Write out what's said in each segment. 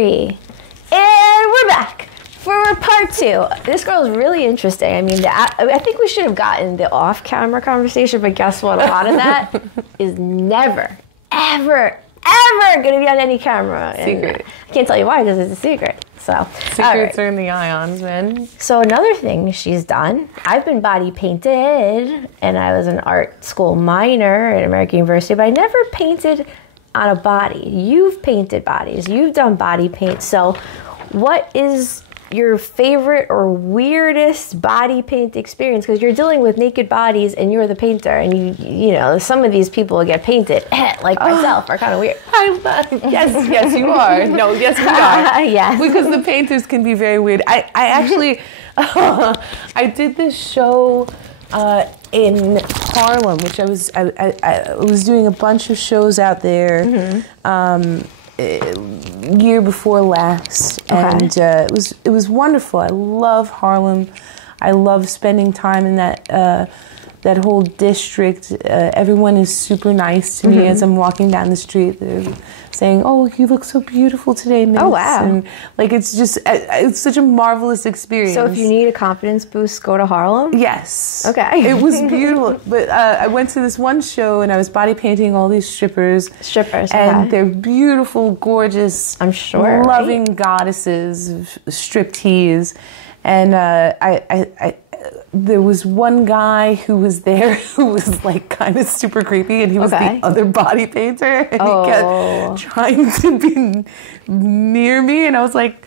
And we're back for part 2. This girl is really interesting. I mean, I think we should have gotten the off-camera conversation, but guess what? A lot of that is never, ever going to be on any camera. Secret. I can't tell you why, because it's a secret. So secrets are in the ions, man. So another thing she's done, I've been body painted, and I was an art school minor at American University, but I never painted on a body. You've painted bodies. You've done body paint. So what is your favorite or weirdest body paint experience? Because you're dealing with naked bodies and you're the painter, and you know, some of these people get painted, like myself, are kind of weird. Yes, you are. No, yes, we are. Yes. Because the painters can be very weird. I actually, I did this show in Harlem, which I was doing a bunch of shows out there. Year before last, and it was wonderful. I love Harlem. I love spending time in that whole district. Everyone is super nice to me as I'm walking down the street. They're saying, "Oh, you look so beautiful today, Miss." Oh, wow! And like it's such a marvelous experience. So if you need a confidence boost, go to Harlem. Yes. Okay. It was beautiful. But I went to this one show and I was body painting all these strippers. And they're beautiful, gorgeous, I'm sure, loving goddesses of striptease. And I there was one guy who was there who was like kind of super creepy, and he was the other body painter, and he kept trying to be near me, and I was like,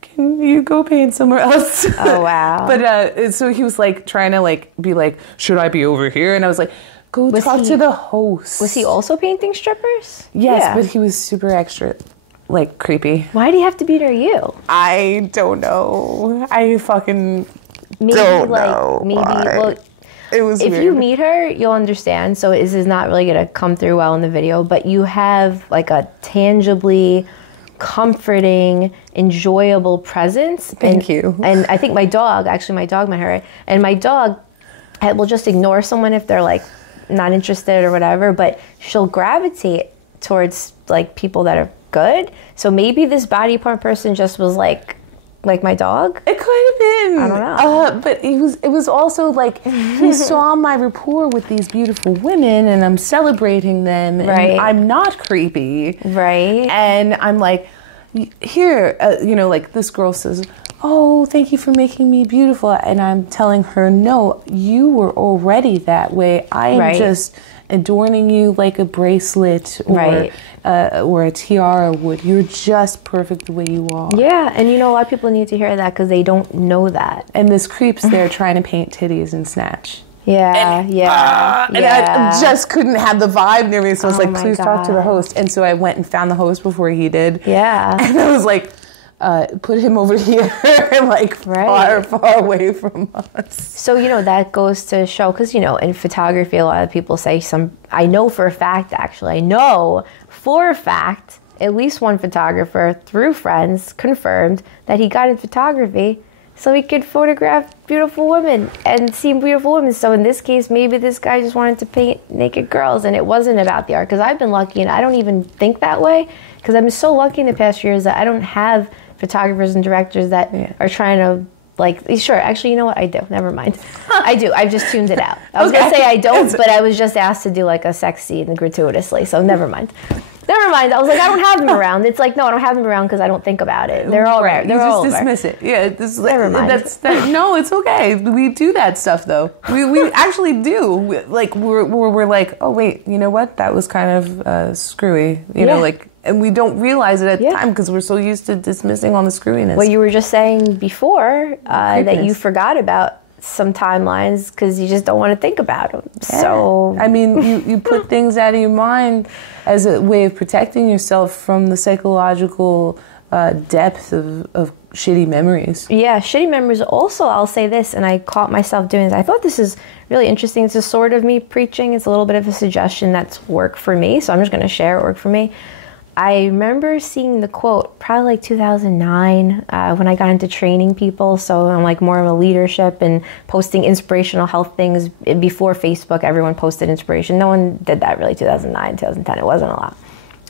"Can you go paint somewhere else?" Oh, wow. But so he was like trying to like be like, "Should I be over here?" And I was like, "Go talk to the host." Was he also painting strippers? Yes, but he was super extra, like creepy. Why do you have to be near you? I don't know. I fucking maybe don't like know. Maybe well, it was if weird. you meet her, you'll understand. So this is not really gonna come through well in the video, but you have like a tangibly comforting, enjoyable presence. Thank you. And I think my dog met her, and my dog will just ignore someone if they're like not interested or whatever, but she'll gravitate towards like people that are good. So maybe this body part person just was like my dog. It could have been. I don't know. But it was also like he saw my rapport with these beautiful women, and I'm celebrating them, and I'm not creepy, right? And I'm like, here, you know, like this girl says, "Oh, thank you for making me beautiful," and I'm telling her, "No, you were already that way. I am just adorning you like a bracelet or a tiara would. You're just perfect the way you are." Yeah, and you know, a lot of people need to hear that because they don't know that. And this creep's there trying to paint titties and snatch. Yeah, and I just couldn't have the vibe near me, so I was like, "Please talk to the host." And so I went and found the host before he did. Yeah. And I was like, put him over here, like far away from us. So, you know, that goes to show, because, you know, in photography, a lot of people say I know for a fact, at least one photographer through friends confirmed that he got in photography so he could photograph beautiful women and see beautiful women. So in this case, maybe this guy just wanted to paint naked girls, and it wasn't about the art, because I've been lucky and I don't even think that way, because I've been so lucky in the past few years that I don't have photographers and directors that are trying to, like, sure, actually, you know what, I do, never mind. I do, I've just tuned it out. I was gonna say I don't, but I was just asked to do like a sex scene gratuitously, so never mind. I was like, I don't have them around. It's like, no, I don't have them around because I don't think about it. They're all right. You just dismiss it. Yeah, never mind. No, it's okay. We do that stuff though. We actually do. We're like, oh wait, you know what? That was kind of screwy. You know, like. And we don't realize it at the time because we're so used to dismissing all the screwiness. Well, you were just saying before that you forgot about some timelines because you just don't want to think about them. Yeah. So, I mean, you put things out of your mind as a way of protecting yourself from the psychological depth of shitty memories. Yeah, shitty memories. Also, I'll say this, and I caught myself doing this. I thought this is really interesting. It's a sort of me preaching. It's a little bit of a suggestion that's worked for me. So I'm just going to share it worked for me. I remember seeing the quote probably like 2009 when I got into training people. So I'm like more of a leadership and posting inspirational health things. Before Facebook, everyone posted inspiration. No one did that really 2009, 2010. It wasn't a lot.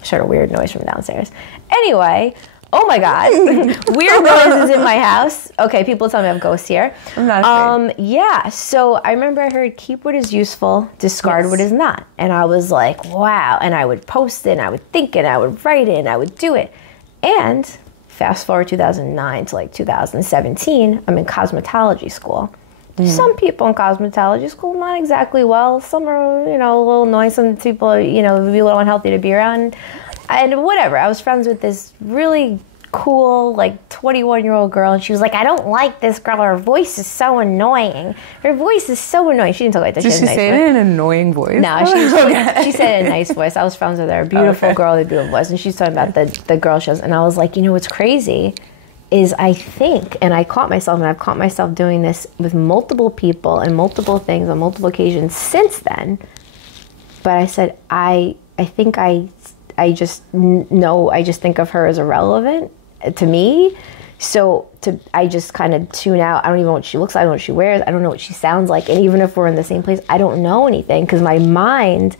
I heard a weird noise from downstairs. Anyway, Oh my God. Weird noises in my house. Okay, people tell me I have ghosts here. I'm not afraid. Yeah, so I remember I heard keep what is useful, discard what is not. And I was like, wow. And I would post it, and I would think it, and I would write it, and I would do it. And fast forward 2009 to like 2017, I'm in cosmetology school. Some people in cosmetology school, not exactly well. Some are, a little annoying. Some people, would be a little unhealthy to be around. And whatever, I was friends with this really cool, like 21-year-old girl, and she was like, I don't like this girl. Her voice is so annoying. Her voice is so annoying. She didn't talk like that. Did she say it in an annoying voice? No, she said it in a nice voice. I was friends with her. Beautiful girl with a beautiful voice. And she's talking about the girl shows. And I was like, what's crazy is I think, and I caught myself, and I've caught myself doing this with multiple people and multiple things on multiple occasions since then. But I said, I think I just think of her as irrelevant to me. So I just kind of tune out. I don't even know what she looks like. I don't know what she wears. I don't know what she sounds like. And even if we're in the same place, I don't know anything because my mind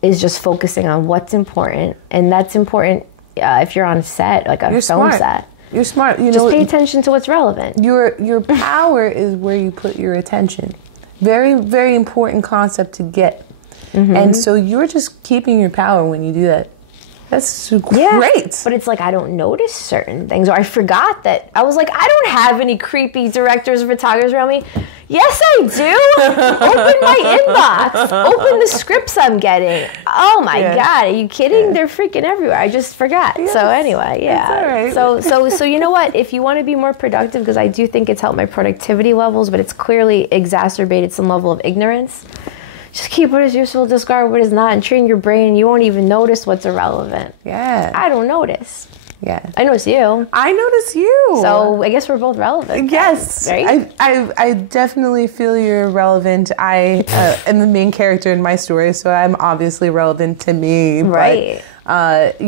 is just focusing on what's important. And that's important if you're on set, like a film set. You're smart. Just pay attention to what's relevant. Your power is where you put your attention. Very, very important concept to get. Mm-hmm. And so you're just keeping your power when you do that. That's great. Yeah, but it's like I don't notice certain things, or I forgot that. I was like, I don't have any creepy directors or photographers around me. Yes, I do. Open my inbox. Open the scripts I'm getting. Oh my God, are you kidding? Yeah. They're freaking everywhere. I just forgot. Yes. So anyway, yeah. That's all right. So you know what? If you want to be more productive, because I do think it's helped my productivity levels, but it's clearly exacerbated some level of ignorance. Just keep what is useful, discard what is not, and train your brain. You won't even notice what's irrelevant. Yeah. I don't notice. Yeah. I notice you. I notice you. So I guess we're both relevant. Yes. Right? I definitely feel you're relevant. I am the main character in my story, so I'm obviously relevant to me. Right. But,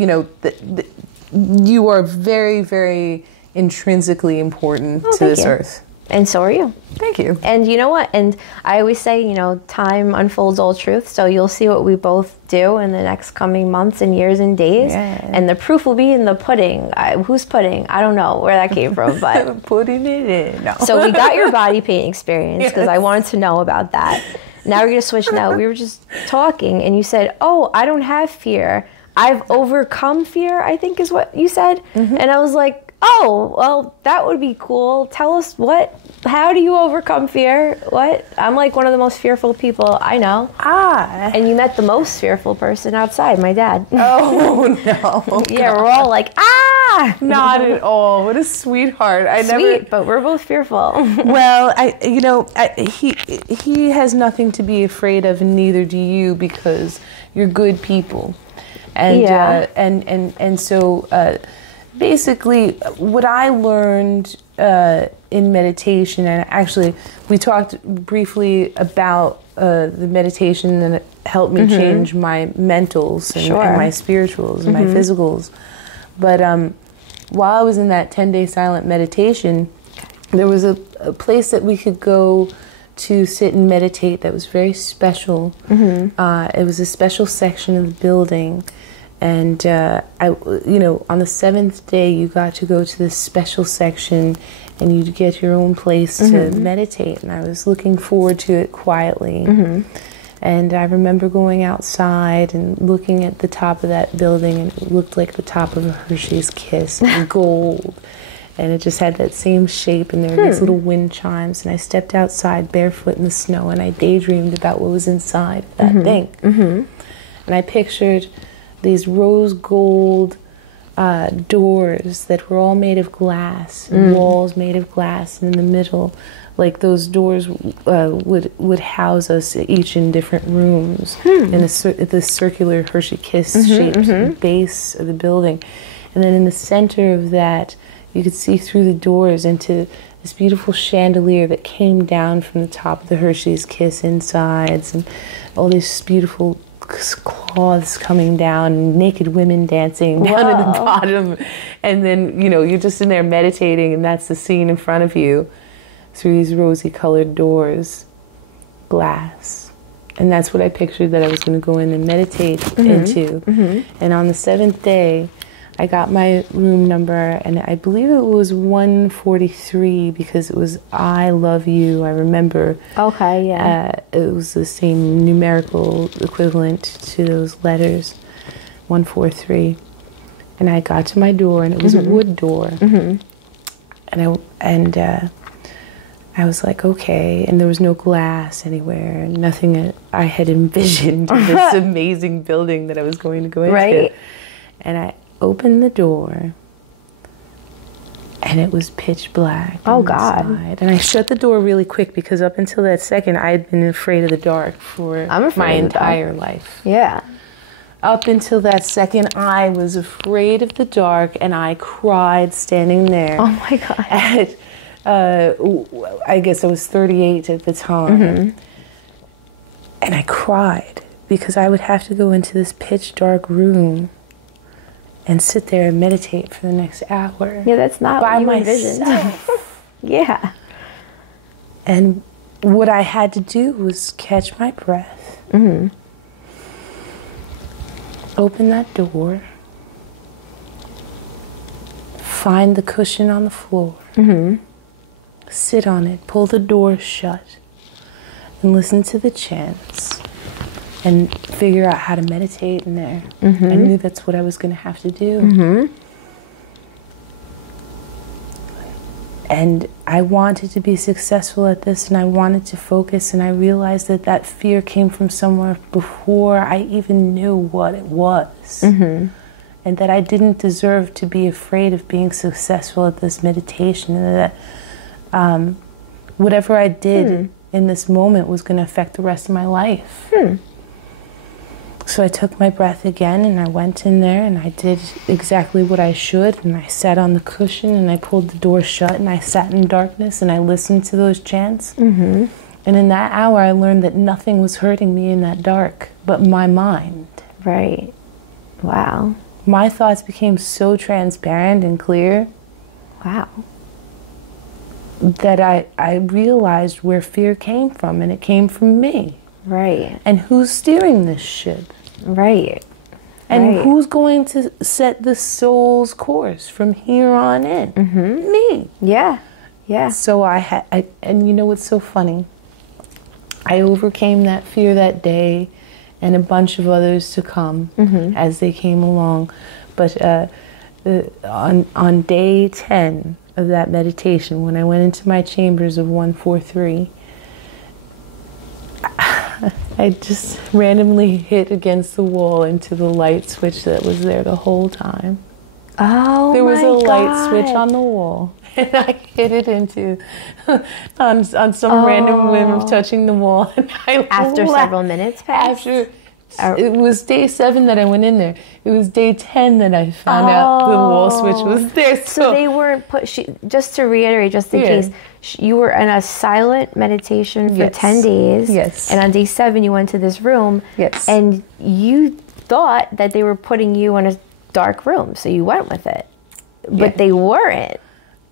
you are very, very intrinsically important to this earth. And so are you. Thank you. And you know what? And I always say, time unfolds all truth. So you'll see what we both do in the next coming months and years and days. Yeah. And the proof will be in the pudding. Who's pudding? I don't know where that came from, but putting it in. No. So we got your body paint experience because I wanted to know about that. Now we're going to switch. Now we were just talking, and you said, "Oh, I don't have fear. I've overcome fear," I think is what you said. Mm-hmm. And I was like, oh, well, that would be cool. Tell us how do you overcome fear? What? I'm like one of the most fearful people I know. And you met the most fearful person outside, my dad. Oh, no. Yeah, we're all like, Not at all. What a sweetheart. But we're both fearful. Well, he has nothing to be afraid of, and neither do you, because you're good people. And so basically what I learned in meditation, and actually we talked briefly about the meditation, and it helped me change my mentals and my spirituals and my physicals. But while I was in that 10-day silent meditation, there was a place that we could go to sit and meditate that was very special. It was a special section of the building. And, on the 7th day, you got to go to this special section, and you'd get your own place to meditate. And I was looking forward to it quietly. And I remember going outside and looking at the top of that building, and it looked like the top of a Hershey's Kiss, and gold. And it just had that same shape, and there were these little wind chimes. And I stepped outside barefoot in the snow, and I daydreamed about what was inside that thing. And I pictured these rose gold doors that were all made of glass, and walls made of glass, and in the middle, like those doors would house us each in different rooms in this circular Hershey Kiss shaped base of the building. And then in the center of that, you could see through the doors into this beautiful chandelier that came down from the top of the Hershey's Kiss insides, and all these beautiful cloths coming down, and naked women dancing down at the bottom. And then, you're just in there meditating, and that's the scene in front of you through these rosy colored doors, glass. And that's what I pictured that I was going to go in and meditate into. And on the 7th day, I got my room number, and I believe it was 143 because it was I love you. I remember. Okay, yeah. It was the same numerical equivalent to those letters, 143. And I got to my door, and it was a wood door. And I was like, okay. And there was no glass anywhere, nothing I had envisioned in this amazing building that I was going to go into. Right. And I opened the door, and it was pitch black. Oh, God. And I shut the door really quick because up until that second, I had been afraid of the dark for my entire life. Yeah. Up until that second, I was afraid of the dark, and I cried standing there. Oh, my God. At, I guess I was 38 at the time. And I cried because I would have to go into this pitch dark room and sit there and meditate for the next hour. Yeah, that's not by what you envisioned. Yeah. And what I had to do was catch my breath, open that door, find the cushion on the floor, sit on it, pull the door shut, and listen to the chants. And figure out how to meditate in there. I knew that's what I was going to have to do. And I wanted to be successful at this, and I wanted to focus, and I realized that that fear came from somewhere before I even knew what it was. And that I didn't deserve to be afraid of being successful at this meditation, and that whatever I did in this moment was going to affect the rest of my life. So I took my breath again, and I went in there, and I did exactly what I should, and I sat on the cushion, and I pulled the door shut, and I sat in darkness, and I listened to those chants. And in that hour, I learned that nothing was hurting me in that dark but my mind. Right. Wow. My thoughts became so transparent and clear. Wow. That I realized where fear came from, and it came from me. Right. And who's steering this ship? Right. And who's going to set the soul's course from here on in? Me. Yeah. Yeah. So and you know what's so funny? I overcame that fear that day, and a bunch of others to come as they came along. But on day 10 of that meditation, when I went into my chambers of 143, I just randomly hit against the wall into the light switch that was there the whole time. Oh, there was a light switch on the wall, and I hit it into on some random whim of touching the wall. And after several minutes passed? It was day 7 that I went in there. It was day 10 that I found out the wall switch was there. So they weren't just to reiterate, just in case, you were in a silent meditation for 10 days. Yes. And on day 7, you went to this room. Yes. And you thought that they were putting you in a dark room, so you went with it. But they weren't.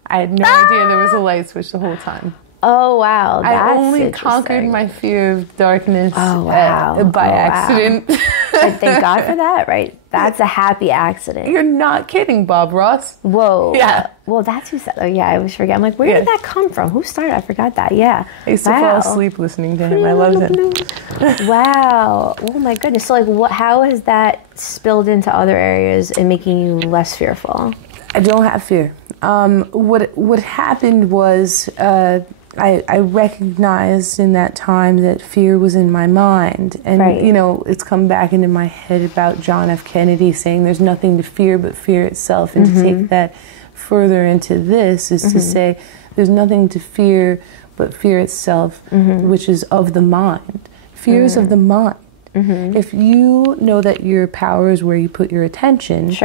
I had no idea there was a light switch the whole time. Oh, wow. I only conquered my fear of darkness by accident. But thank God for that, right? That's a happy accident. You're not kidding, Bob Ross. Whoa. Yeah. Well, that's who said. Oh, yeah, I always forget. I'm like, where did that come from? Who started? I forgot that. Yeah. I used to fall asleep listening to him. I loved him. Wow. Oh, my goodness. So, like, how has that spilled into other areas and making you less fearful? I don't have fear. What happened was I recognized in that time that fear was in my mind. And, you know, it's come back into my head about John F. Kennedy saying there's nothing to fear but fear itself. And to take that further into this is to say there's nothing to fear but fear itself, which is of the mind. Fear is of the mind. If you know that your power is where you put your attention,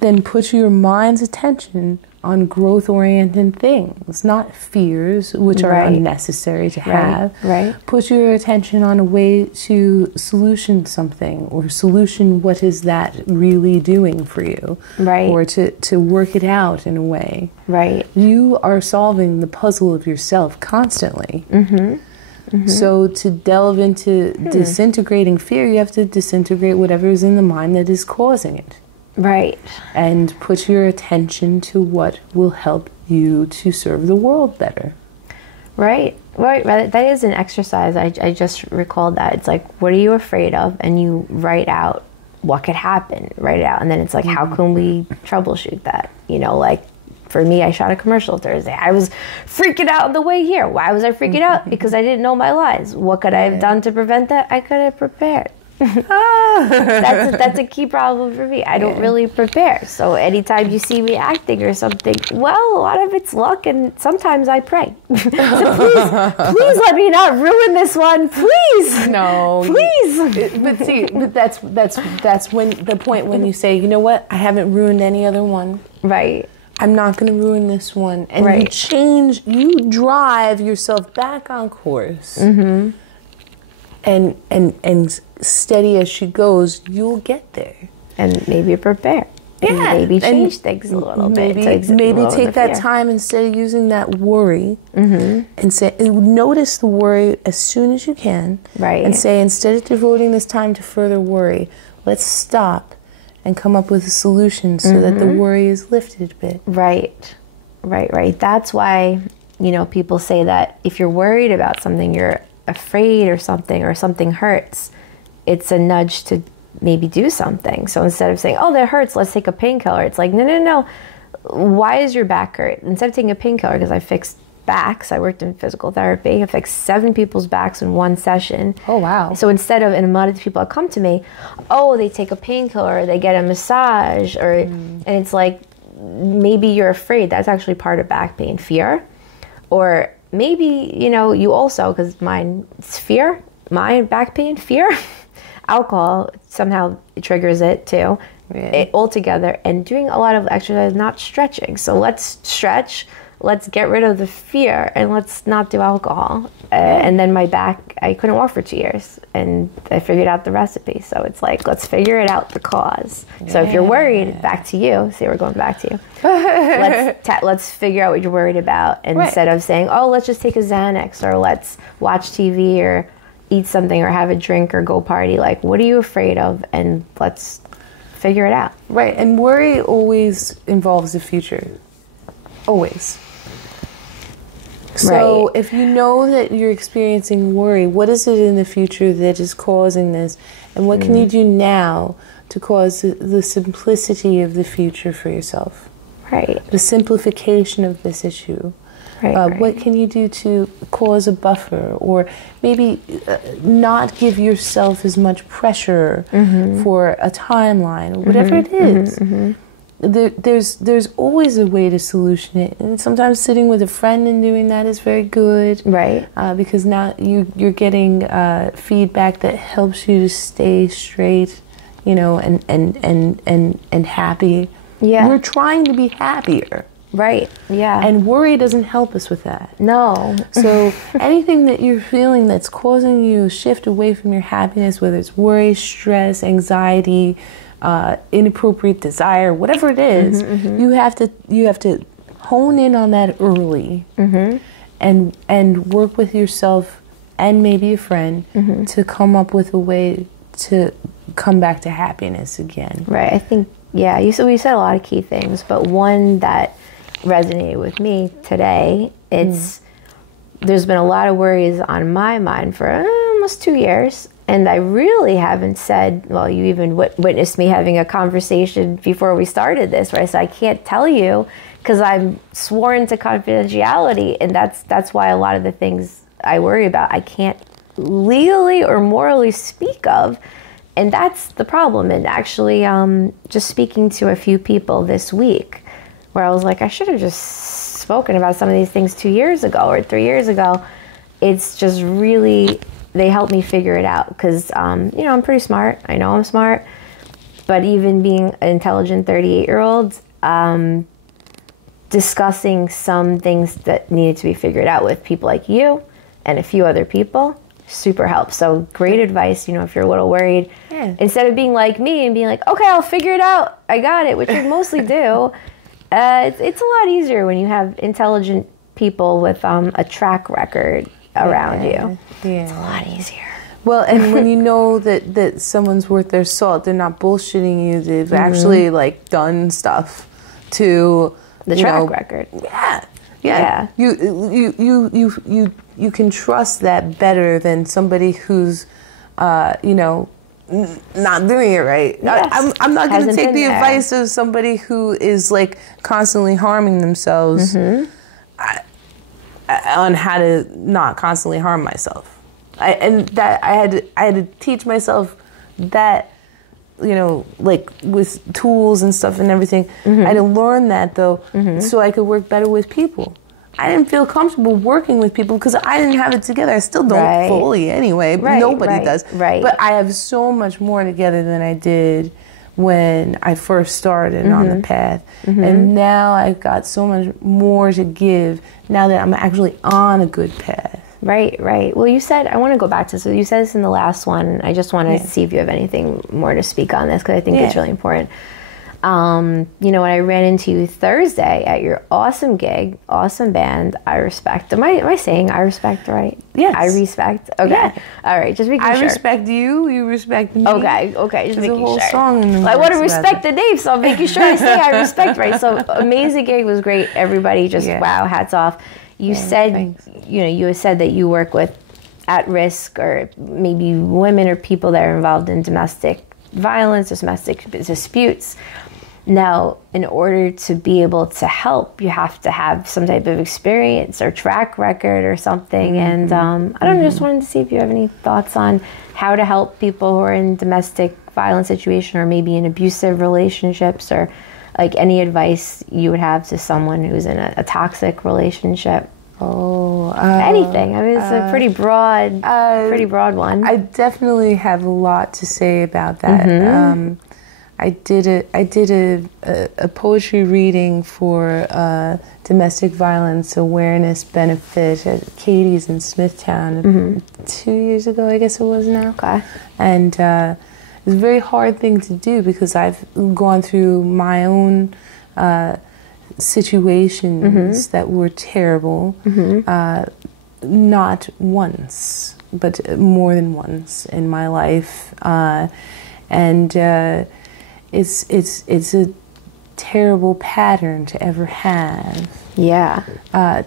then put your mind's attention on growth-oriented things, not fears, which are unnecessary to have. Put your attention on a way to solution something, or solution what is that really doing for you, or to work it out in a way. You are solving the puzzle of yourself constantly. So to delve into disintegrating fear, you have to disintegrate whatever is in the mind that is causing it. Right. And put your attention to what will help you to serve the world better. Right. That is an exercise. I just recalled that. It's like, what are you afraid of? And you write out what could happen. Write it out. And then it's like, how can we troubleshoot that? You know, like, for me, I shot a commercial Thursday. I was freaking out on the way here. Why was I freaking out? Because I didn't know my lines. What could I have done to prevent that? I could have prepared. That's a key problem for me. I don't really prepare. So anytime you see me acting or something, well, a lot of it's luck, and sometimes I pray. So please let me not ruin this one. Please. No. Please. But that's when the point when you say, you know what? I haven't ruined any other one. Right. I'm not going to ruin this one. And you drive yourself back on course. Mm-hmm. And steady as she goes, you'll get there. And maybe prepare. Yeah. Maybe change things a little bit. Maybe take that time instead of using that worry, and say, notice the worry as soon as you can. Right. And say, instead of devoting this time to further worry, let's stop and come up with a solution so that the worry is lifted a bit. Right. That's why, people say that if you're worried about something, you're afraid or something hurts, it's a nudge to maybe do something. So instead of saying, oh, that hurts, let's take a painkiller, it's like, no, why is your back hurt? Instead of taking a painkiller, because I fixed backs, I worked in physical therapy, I fixed 7 people's backs in one session. Oh, wow. So instead of, and a lot of the people that come to me, oh, they take a painkiller, they get a massage, and it's like, maybe you're afraid. That's actually part of back pain, fear. Or maybe, you also, because mine, it's fear, my back pain, fear. Alcohol somehow triggers it too, all together. And doing a lot of exercise, not stretching. So let's stretch, let's get rid of the fear, and let's not do alcohol. And then my back, I couldn't walk for 2 years, and I figured out the recipe. So it's like, let's figure it out, the cause. So if you're worried, back to you. See, we're going back to you. Let's figure out what you're worried about, instead of saying, oh, let's just take a Xanax, or let's watch TV, or eat something, or have a drink, or go party. Like, what are you afraid of? And let's figure it out. Right, and worry always involves the future. Always. So if you know that you're experiencing worry, what is it in the future that is causing this? And what can you do now to cause the simplicity of the future for yourself? Right. The simplification of this issue. What can you do to cause a buffer, or maybe not give yourself as much pressure for a timeline, or whatever it is. There's always a way to solution it, and sometimes sitting with a friend and doing that is very good. Right. Because now you're getting feedback that helps you to stay straight, and happy. Yeah. We're trying to be happier. Right, yeah. And worry doesn't help us with that. No. So anything that you're feeling that's causing you to shift away from your happiness, whether it's worry, stress, anxiety, inappropriate desire, whatever it is, you have to hone in on that early, and work with yourself and maybe a friend to come up with a way to come back to happiness again. Right, I think, we said a lot of key things, but one that resonated with me today, there's been a lot of worries on my mind for almost 2 years, and I really haven't said, well, you even witnessed me having a conversation before we started this, where I said, I can't tell you because I'm sworn to confidentiality, and that's why a lot of the things I worry about I can't legally or morally speak of, and that's the problem. And actually just speaking to a few people this week, where I was like, I should have just spoken about some of these things 2 years ago or 3 years ago. It's just really, they helped me figure it out, because, I'm pretty smart. I know I'm smart. But even being an intelligent 38-year-old, discussing some things that needed to be figured out with people like you and a few other people super helps. So great advice, if you're a little worried. Yeah. Instead of being like me and being like, okay, I'll figure it out. I got it, which we mostly do. It's a lot easier when you have intelligent people with a track record around you. Yeah. It's a lot easier. Well, and when you know that someone's worth their salt, they're not bullshitting you. They've actually like done stuff to the track record. Yeah. You can trust that better than somebody who's not doing it right. Yes. I'm not going to take the advice of somebody who is like constantly harming themselves on how to not constantly harm myself. I had to teach myself that, like with tools and stuff and everything. I had to learn that though, so I could work better with people. I didn't feel comfortable working with people because I didn't have it together. I still don't fully anyway. Nobody does. Right. But I have so much more together than I did when I first started on the path. And now I've got so much more to give now that I'm actually on a good path. Right. Well, you said, I want to go back to, so you said this in the last one. I just want to see if you have anything more to speak on this because I think it's really important. When I ran into you Thursday at your awesome gig, awesome band, I respect. Am I saying I respect right? Yes. I respect. Okay. Yeah. All right. Just making sure. I respect you. You respect me. Okay. Just There's making a whole sure. Song in the I want to respect the name, so I'm making sure I say I respect right. So amazing gig, was great. Everybody just wow, hats off. You said, thanks. You had said that you work with at-risk or maybe women or people that are involved in domestic violence, domestic disputes. Now, in order to be able to help, you have to have some type of experience or track record or something. And just wanted to see if you have any thoughts on how to help people who are in domestic violence situation or maybe in abusive relationships, or like any advice you would have to someone who's in a toxic relationship. Anything. I mean, it's a pretty broad one. I definitely have a lot to say about that. I did a poetry reading for domestic violence awareness benefit at Katie's in Smithtown 2 years ago, I guess it was now. Okay. And it was a very hard thing to do because I've gone through my own situations that were terrible, not once, but more than once in my life, and it's a terrible pattern to ever have. Yeah.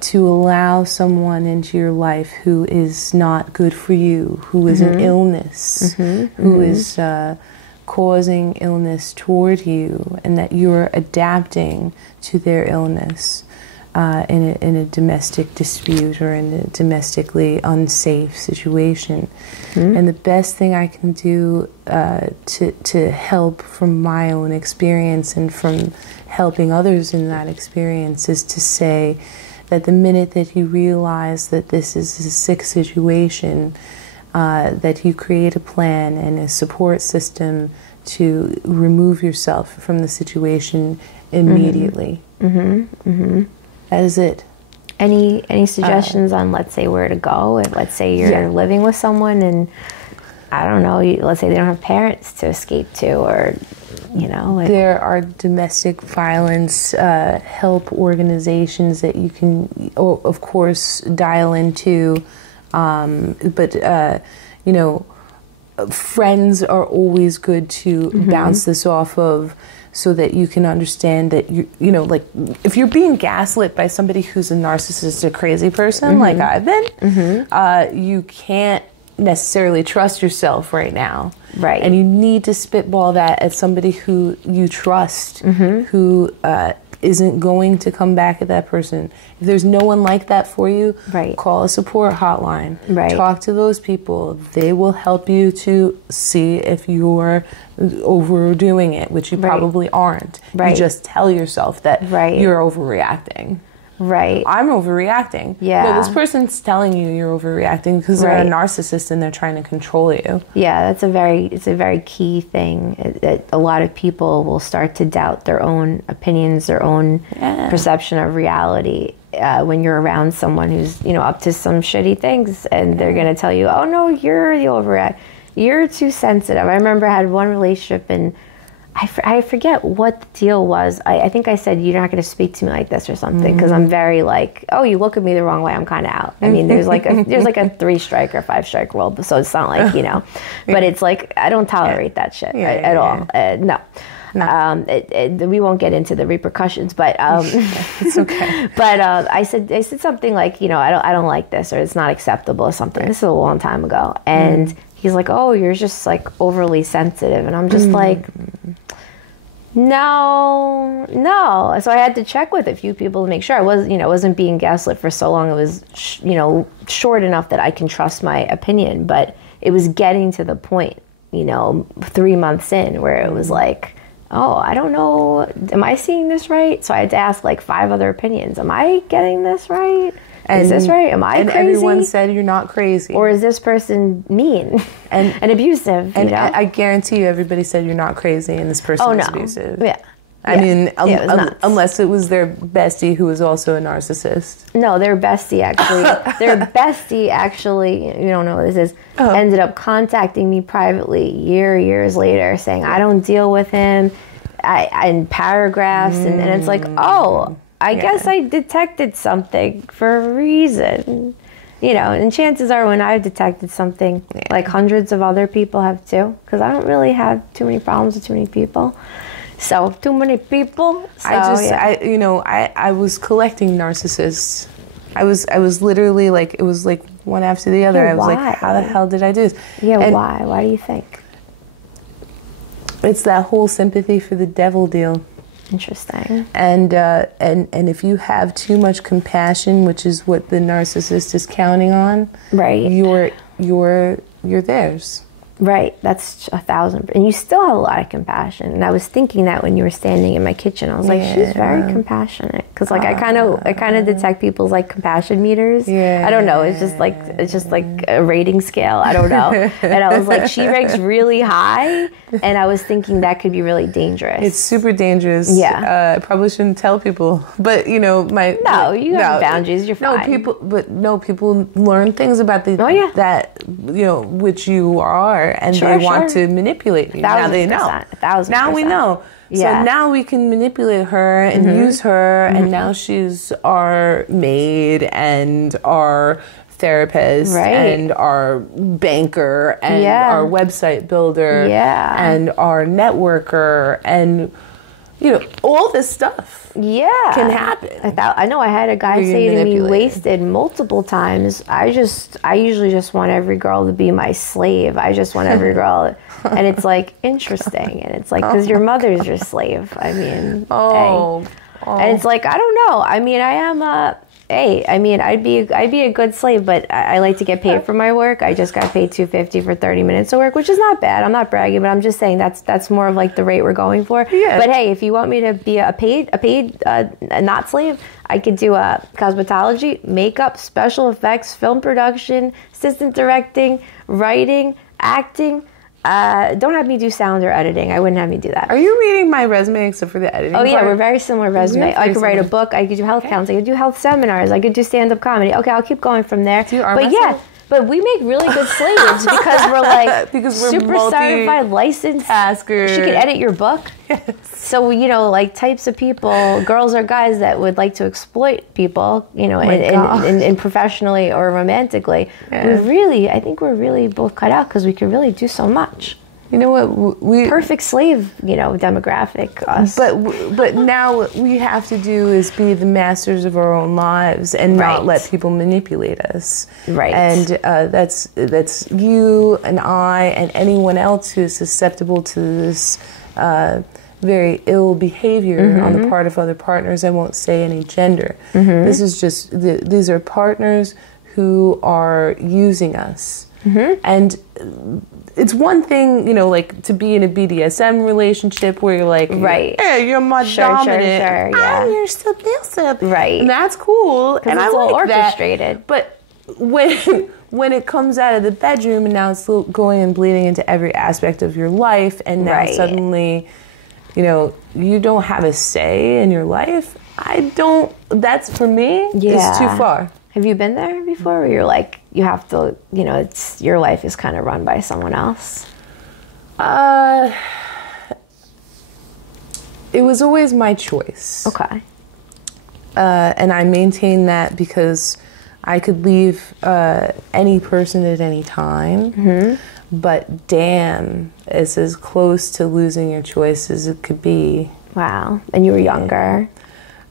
To allow someone into your life who is not good for you, who is an illness, who is causing illness toward you, and that you're adapting to their illness in a domestic dispute or in a domestically unsafe situation. And the best thing I can do to help from my own experience and from helping others in that experience is to say that the minute that you realize that this is a sick situation, that you create a plan and a support system to remove yourself from the situation immediately. That is it. Any suggestions on, let's say, where to go? If, let's say you're living with someone and, I don't know, let's say they don't have parents to escape to, or, there are domestic violence help organizations that you can, of course, dial into. But friends are always good to bounce this off of, so that you can understand that like if you're being gaslit by somebody who's a narcissist or crazy person like I've been, you can't necessarily trust yourself right now. Right. And you need to spitball that at somebody who you trust, who isn't going to come back at that person. If there's no one like that for you, call a support hotline. Talk to those people. They will help you to see if you're overdoing it, which you probably aren't. You just tell yourself that you're overreacting. I'm overreacting. No, this person's telling you you're overreacting because they're a narcissist and they're trying to control you. Yeah, it's a very key thing. A lot of people will start to doubt their own opinions, their own perception of reality when you're around someone who's up to some shitty things, and they're going to tell you, oh no, you're the overreact. You're too sensitive. I remember I had one relationship, and I forget what the deal was. I think I said, you're not going to speak to me like this or something, because I'm very like, oh, you look at me the wrong way, I'm kind of out. I mean, there's like a 3-strike or 5-strike rule, so it's not like, you know, but it's like, I don't tolerate that shit at all. No. We won't get into the repercussions, but it's okay. But I said something like, you know, I don't like this, or it's not acceptable or something. This is a long time ago, and he's like, oh, you're just like overly sensitive, and I'm just like, no. So I had to check with a few people to make sure I wasn't being gaslit for so long. It was short enough that I can trust my opinion, but it was getting to the point, 3 months in, where it was like, oh, I don't know, am I seeing this right? So I had to ask like 5 other opinions. Am I getting this right? Is this right? Am I crazy? And everyone said you're not crazy. Or is this person mean and abusive? And I guarantee you everybody said you're not crazy and this person is abusive. Yeah. I mean, unless it was their bestie who was also a narcissist. No, their bestie actually, you don't know what this is, ended up contacting me privately years later saying, I don't deal with him, in paragraphs, and it's like, oh, I guess I detected something for a reason. And chances are when I've detected something, like hundreds of other people have too, because I don't really have too many problems with too many people. So, too many people. So, I was collecting narcissists. I was literally like, it was like one after the other. I was like, how the hell did I do this? Yeah, and why? Why do you think? It's that whole sympathy for the devil deal. Interesting. And if you have too much compassion, which is what the narcissist is counting on, right? You're theirs. Right, that's 1,000%. And you still have a lot of compassion. And I was thinking that when you were standing in my kitchen, I was like, she's very compassionate. Because like I kind of detect people's like compassion meters. Yeah. I don't know. It's just like a rating scale. I don't know. And I was like, she ranks really high. And I was thinking that could be really dangerous. It's super dangerous. Yeah. I probably shouldn't tell people, but you have boundaries. You're fine. People learn things about that which you are. And they want to manipulate you. Now they know. 1,000%. Now we know. Yeah. So now we can manipulate her and use her, and now she's our maid and our therapist and our banker and our website builder and our networker and all this stuff can happen. I know I had a guy say to me, wasted multiple times, I usually just want every girl to be my slave. I just want every girl. And it's like, interesting. And it's like, because your mother's your slave. I mean, and it's like, I don't know. I mean, I am I'd be a good slave, but I like to get paid for my work. I just got paid $250 for 30 minutes of work, which is not bad. I'm not bragging, but I'm just saying that's more of like the rate we're going for. Yeah. But hey, if you want me to be a paid not slave, I could do cosmetology, makeup, special effects, film production, assistant directing, writing, acting. Don't have me do sound or editing. I wouldn't have me do that. Are you reading my resume except for the editing? Oh yeah, we're very similar resume. I could write a book. I could do health counseling. I could do health seminars. I could do stand-up comedy. Okay, I'll keep going from there. But we make really good slaves because we're like super certified, licensed taskers. She could edit your book. Yes. So like types of people, girls or guys that would like to exploit people, in professionally or romantically. Yeah. I think we're really both cut out because we could really do so much. You know what? Perfect slave, demographic. Us. But now what we have to do is be the masters of our own lives and not let people manipulate us. Right. And that's you and I and anyone else who is susceptible to this very ill behavior on the part of other partners. I won't say any gender. This is just these are partners who are using us. And it's one thing, like to be in a BDSM relationship where you're like, hey, you're my dominant, I'm your submissive, and that's cool, and I like orchestrated. That. But when it comes out of the bedroom and now it's going and bleeding into every aspect of your life, and now suddenly, you don't have a say in your life. That's for me is too far. Have you been there before where you're like, you have to, it's your life is kind of run by someone else? It was always my choice. Okay. And I maintain that because I could leave any person at any time. Mm-hmm. But damn, it's as close to losing your choice as it could be. Wow. And you were younger.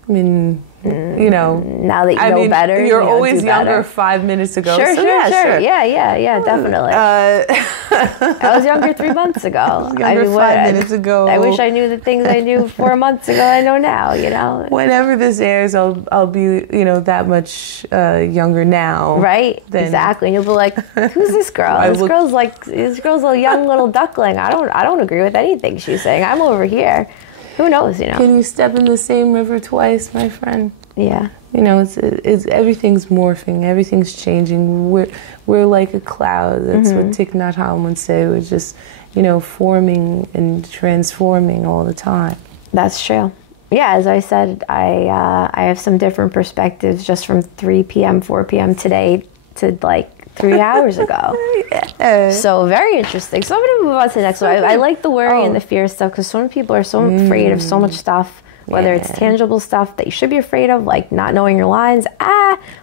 I mean, you know. Now that you know better, you're always younger 5 minutes ago. Sure, so sure. Yeah, definitely. I was younger 3 months ago. I was younger 5 minutes ago. I wish I knew the things I knew 4 months ago I know now, you know. Whenever this airs, I'll be, you know, that much younger now. Right, exactly. And you'll be like, who's this girl? This girl's a young little duckling. I don't agree with anything she's saying. I'm over here. Who knows, you know? Can you step in the same river twice, my friend? Yeah. You know, it's everything's morphing, everything's changing. We're like a cloud. That's what Thich Nhat Hanh would say. We're just, you know, forming and transforming all the time. That's true. Yeah, as I said, I have some different perspectives just from 3 p.m., 4 p.m. today to like 3 hours ago. Yeah. So very interesting. So I'm going to move on to the next one. I like the worry and the fear stuff because so many people are so afraid of so much stuff, whether it's tangible stuff that you should be afraid of, like not knowing your lines,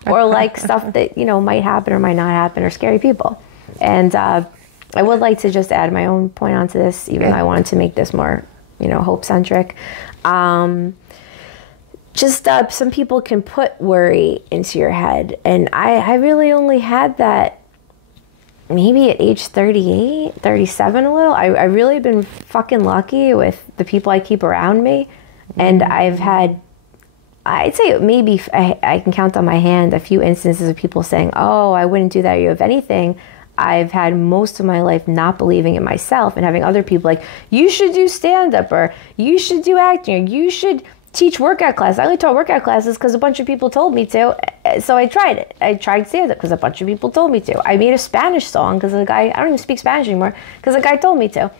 or like stuff that, you know, might happen or might not happen, or scary people. And I would like to just add my own point onto this, even though I wanted to make this more, you know, hope-centric. Some people can put worry into your head. And I really only had that maybe at age 38, 37 a little. I really been fucking lucky with the people I keep around me. And I've had, I'd say maybe I can count on my hand a few instances of people saying, oh, I wouldn't do that. If anything, I've had most of my life not believing in myself and having other people like, you should do stand-up, or you should do acting, or you should teach workout classes. I only taught workout classes because a bunch of people told me to. So I tried it. I tried stand-up because a bunch of people told me to. I made a Spanish song because a guy, I don't even speak Spanish anymore, because a guy told me to.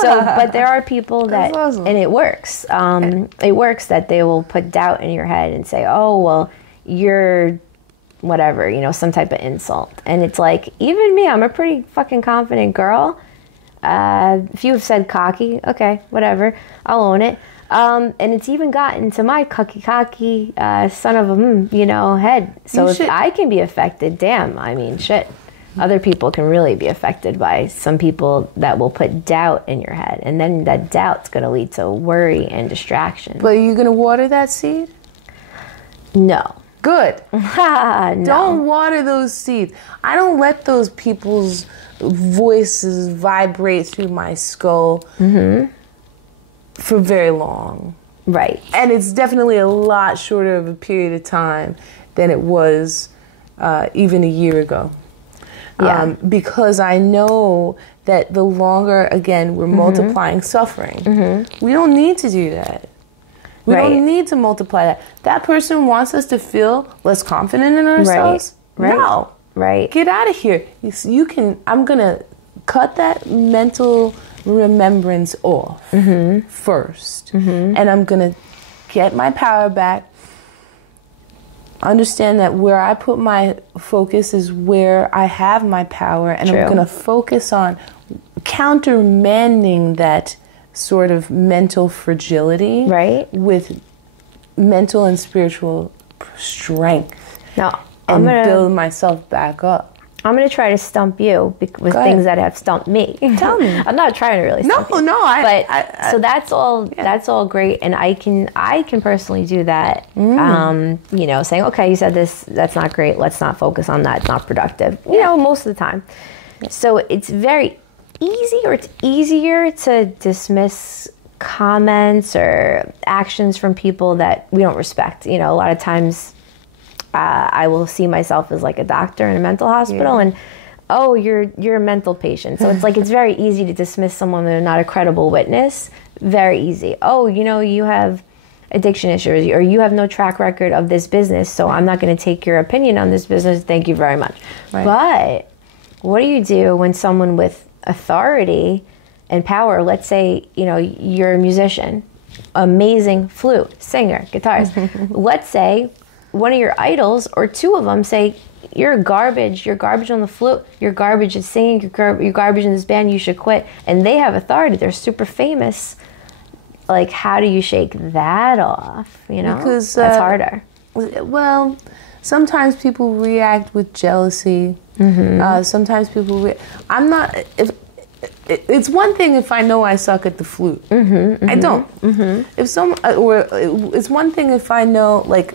So, but there are people that, awesome. And it works. It works that they will put doubt in your head and say, oh, well, you're whatever, you know, some type of insult. And it's like, even me, I'm a pretty fucking confident girl. If you have said cocky, okay, whatever, I'll own it. And it's even gotten to my cocky son of a, you know, head. So if I can be affected, damn, I mean, shit. Other people can really be affected by some people that will put doubt in your head. And then that doubt's going to lead to worry and distraction. But are you going to water that seed? No. Good. No. Don't water those seeds. I don't let those people's voices vibrate through my skull for very long. Right. And it's definitely a lot shorter of a period of time than it was even a year ago. Yeah. Because I know that the longer, again, we're multiplying suffering, we don't need to do that. We don't need to multiply that. That person wants us to feel less confident in ourselves. Right. No. Right. Get out of here. You can. I'm going to cut that mental remembrance off first. And I'm going to get my power back. Understand that where I put my focus is where I have my power. And I'm going to focus on countermanding that sort of mental fragility with mental and spiritual strength. Now, and build myself back up. I'm going to try to stump you with things that have stumped me. Tell me. I'm not trying to really stump you. No. So that's all. Yeah. That's all great, and I can personally do that. You know, saying, okay, you said this. That's not great. Let's not focus on that. It's not productive. You know, most of the time. So it's very easy, or it's easier to dismiss comments or actions from people that we don't respect. You know, a lot of times I will see myself as like a doctor in a mental hospital, and oh, you're a mental patient. So it's like it's very easy to dismiss someone when they're not a credible witness. Very easy. Oh, you know, you have addiction issues, or you have no track record of this business, so I'm not going to take your opinion on this business. Thank you very much. But what do you do when someone with authority and power, let's say, you know, you're a musician, amazing flute, singer, guitarist. Let's say one of your idols or two of them say, you're garbage on the flute, you're garbage at singing, you're garbage in this band, you should quit. And they have authority, they're super famous. like, how do you shake that off? You know, Because that's harder. Well, sometimes people react with jealousy. Sometimes people. I'm not. If it's one thing if I know I suck at the flute. I don't. If some or it's one thing if I know like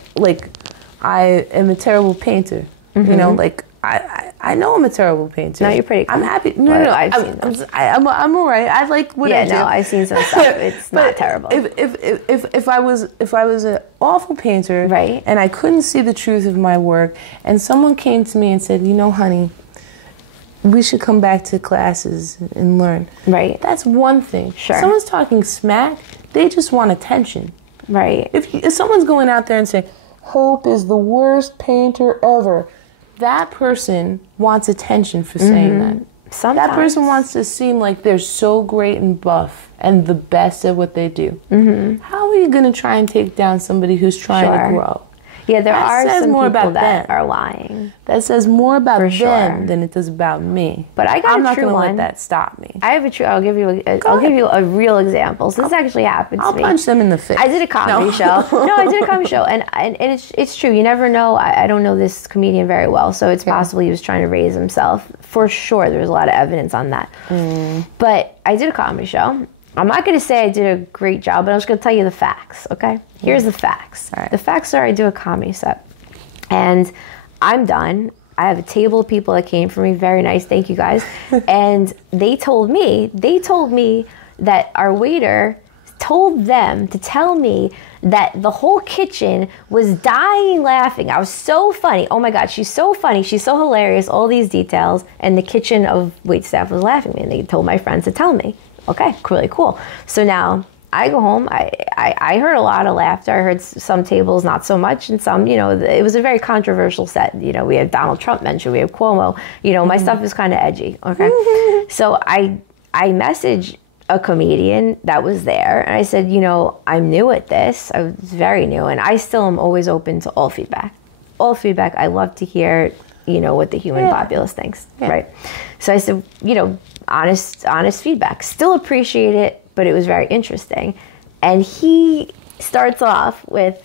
I am a terrible painter. You know, like I know I'm a terrible painter. No, you're pretty cool. I'm happy. No, I've seen them. I'm all right. I like what I do. Yeah, no, I've seen some stuff. It's not terrible. If I was an awful painter, right, and I couldn't see the truth of my work, and someone came to me and said, you know, honey, we should come back to classes and learn. Right. That's one thing. Sure. If someone's talking smack, they just want attention. Right. If someone's going out there and saying, Hope is the worst painter ever, that person wants attention for saying that. Sometimes. That person wants to seem like they're so great and buff and the best at what they do. How are you going to try and take down somebody who's trying to grow? Yeah, there are some more people about that them. are lying. That says more about For them sure. than it does about me. But I got I'm a not true gonna one. let that stop me. I have a true. I'll give you a real example. So this actually happened to me. I'll punch them in the face. I did a comedy show. No, I did a comedy show, and it's true. You never know. I don't know this comedian very well, so it's possible he was trying to raise himself. For sure, there's a lot of evidence on that. But I did a comedy show. I'm not going to say I did a great job, but I'm just going to tell you the facts. Okay, here's the facts. All right. The facts are: I do a comedy set, and I'm done. I have a table of people that came for me. Very nice. Thank you guys. And they told me that our waiter told them to tell me that the whole kitchen was dying laughing. I was so funny. Oh my God, she's so funny. She's so hilarious. All these details. And the kitchen of waitstaff was laughing at me. And they told my friends to tell me. Okay, really cool. So now I go home. I heard a lot of laughter. I heard some tables not so much, and some, you know, it was a very controversial set. You know, we have Donald Trump mentioned, we have Cuomo. You know, my stuff is kind of edgy. Okay, so I messaged a comedian that was there, and I said, you know, I'm new at this. I was very new, and I still am always open to all feedback. All feedback. I love to hear, you know, what the human populace thinks. Right. So I said, you know, honest feedback. Still appreciate it, but it was very interesting. And he starts off with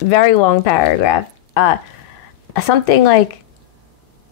a very long paragraph. Something like,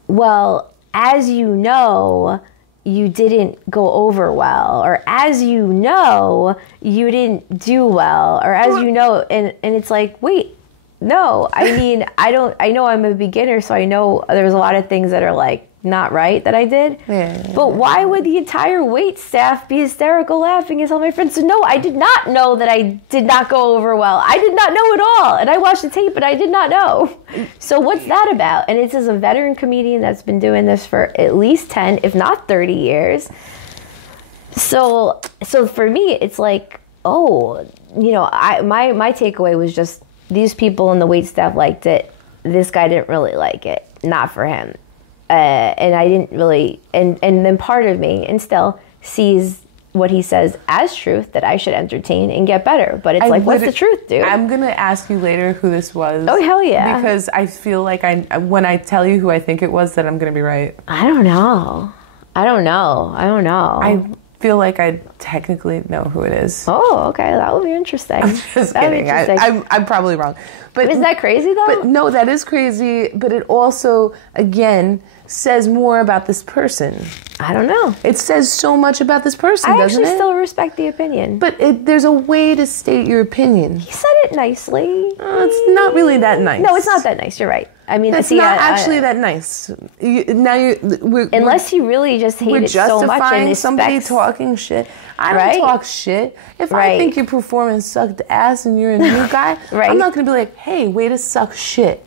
well, as you know, you didn't go over well, or as you know, you didn't do well, or as you know, and it's like, wait, no, I mean, I know I'm a beginner, so I know there's a lot of things that are like not right that I did. But why would the entire wait staff be hysterical laughing and tell my friends? So no, I did not know that I did not go over well. I did not know at all. And I watched the tape, but I did not know. So what's that about? And it's as a veteran comedian that's been doing this for at least 10, if not 30 years. So for me, it's like, oh, you know, my takeaway was just these people in the wait staff liked it. This guy didn't really like it. Not for him. And I didn't really, and then part of me, and still, sees what he says as truth, that I should entertain and get better. But it's like, what's the truth, dude? I'm going to ask you later who this was. Oh, hell yeah. Because I feel like when I tell you who I think it was, that I'm going to be right. I don't know. I feel like I technically know who it is. Oh, okay. That would be interesting. I'm just kidding. I'm probably wrong. But isn't that crazy, though? But no, that is crazy. But it also, again, says more about this person. I don't know. It says so much about this person, doesn't it? I actually still respect the opinion. But there's a way to state your opinion. He said it nicely. It's not really that nice. No, it's not that nice. You're right. I mean, it's not actually that nice. Unless he really just hated so much and expects somebody talking shit. I don't talk shit. If I think your performance sucked ass and you're a new guy, I'm not going to be like, hey, way to suck shit.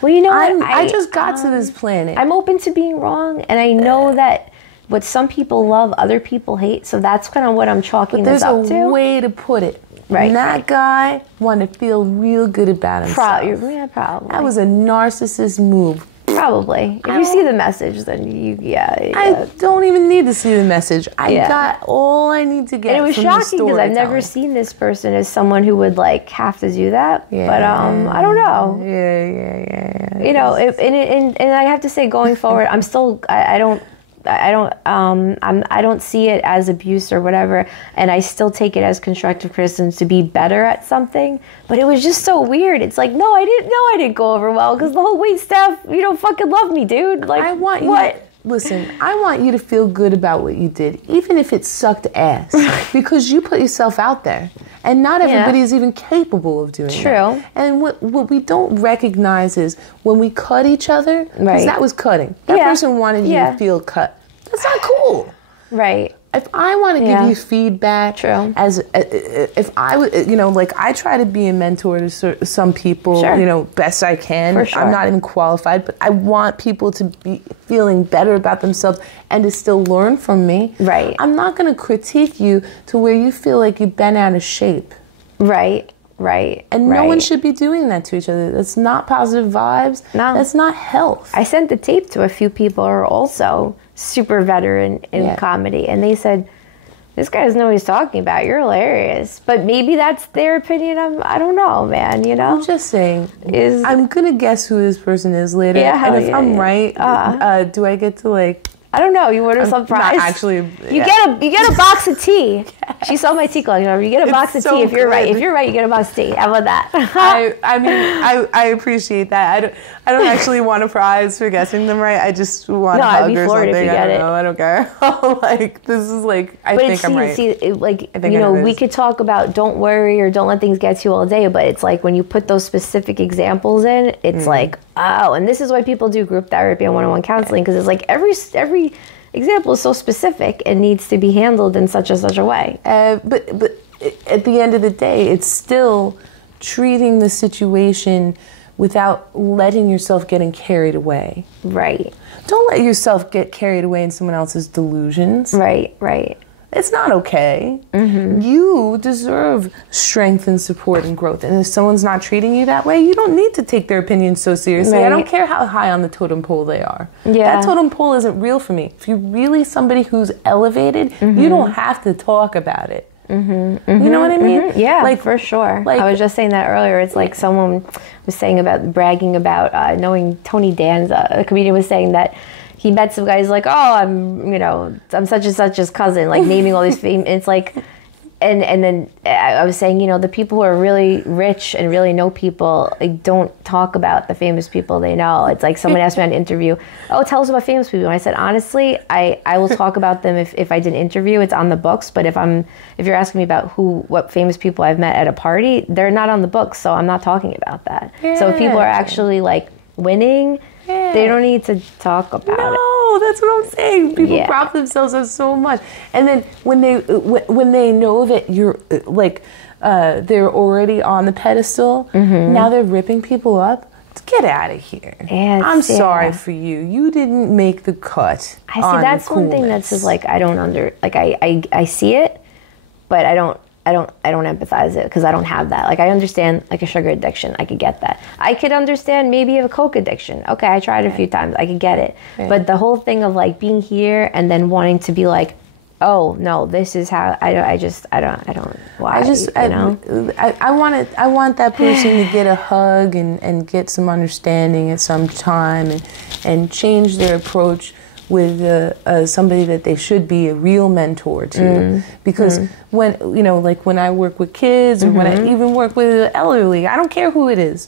Well, you know what? I just got to this planet. I'm open to being wrong, and I know that what some people love, other people hate, so that's kind of what I'm chalking this up to. There's a way to put it. Right. And that guy wanted to feel real good about himself. Probably. That was a narcissist move. Probably. If you see the message, then I don't even need to see the message. I got all I need to get. And it was shocking because I've never seen this person as someone who would like have to do that. Yeah. But I don't know. Yeah. You know, and I have to say, going forward, I'm still. I don't. I don't see it as abuse or whatever, and I still take it as constructive criticism to be better at something. But it was just so weird. It's like, no, I didn't know I didn't go over well because the whole wait staff, fucking love me, dude. Like, I want what? You, listen, I want you to feel good about what you did, even if it sucked ass, because you put yourself out there. And not everybody is even capable of doing that. True. And what we don't recognize is when we cut each other, because that was cutting. That person wanted you to feel cut. That's not cool. Right. If I want to give you feedback, as if I would, like I try to be a mentor to some people, best I can. For sure. I'm not even qualified, but I want people to be feeling better about themselves and to still learn from me. Right. I'm not going to critique you to where you feel like you've been out of shape. Right. Right. And no one should be doing that to each other. That's not positive vibes. No. That's not health. I sent the tape to a few people who are also super veteran in comedy, and they said, this guy doesn't know what he's talking about. You're hilarious. But maybe that's their opinion. I don't know, man, I'm just saying. I'm going to guess who this person is later. Yeah, and if I'm right, do I get to like... I don't know. You order some fries. Actually, you get a box of tea. She saw my tea collection. You get a box of tea if you're right. If you're right, you get a box of tea. How about that? I appreciate that. I don't actually want a prize for guessing them right. I just want a hug I'd be or floored something. if you get it. I don't care. Like this is like I think I'm right. We could talk about don't worry or don't let things get to you all day, but it's like when you put those specific examples in, it's like, oh, and this is why people do group therapy and one-on-one counseling, because it's like every example is so specific and needs to be handled in such and such a way. But at the end of the day, it's still treating the situation without letting yourself getting carried away. Right. Don't let yourself get carried away in someone else's delusions. Right, right. It's not okay. Mm-hmm. You deserve strength and support and growth. And if someone's not treating you that way, you don't need to take their opinion so seriously. Right. I don't care how high on the totem pole they are. Yeah. That totem pole isn't real for me. If you're really somebody who's elevated, you don't have to talk about it. Mm-hmm, mm-hmm, you know what I mean? Mm-hmm. Yeah, like, for sure. Like, I was just saying that earlier. It's like someone was saying about bragging about knowing Tony Danza. A comedian was saying that he met some guys like, oh, I'm such and such's cousin, like naming all these famous. It's like, and then I was saying, the people who are really rich and really know people, like, don't talk about the famous people they know. It's like someone asked me on an interview, oh, tell us about famous people. And I said, honestly, I will talk about them if I did an interview. It's on the books. But if you're asking me about what famous people I've met at a party, they're not on the books, so I'm not talking about that. Yeah. So if people are actually like winning, they don't need to talk about it. No, that's what I'm saying. People prop themselves up so much, and then when they know that you're like they're already on the pedestal, now they're ripping people up. Get out of here. I'm sorry for you. You didn't make the cut. I see. That's one thing that's just like I don't I see it, but I don't empathize it because I don't have that. Like, I understand like a sugar addiction. I could get that. I could understand maybe a Coke addiction. Okay, I tried it a few times. I could get it. Right. But the whole thing of like being here and then wanting to be like, oh no, this is how I don't. Why? I want that person to get a hug and get some understanding at some time and change their approach with somebody that they should be a real mentor to, because when I work with kids or when I even work with the elderly, I don't care who it is.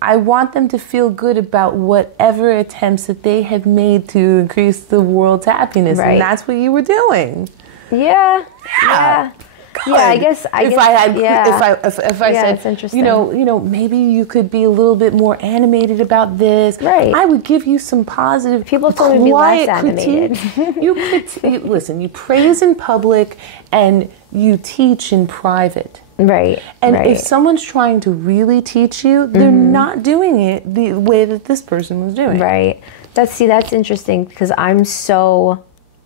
I want them to feel good about whatever attempts that they have made to increase the world's happiness, and that's what you were doing. Yeah. God. Yeah, I guess. If I said, it's interesting. maybe you could be a little bit more animated about this. Right. I would give you some positive. People told me to be less animated. Listen. You praise in public and you teach in private. Right. And if someone's trying to really teach you, they're not doing it the way that this person was doing. Right. That's interesting because I'm so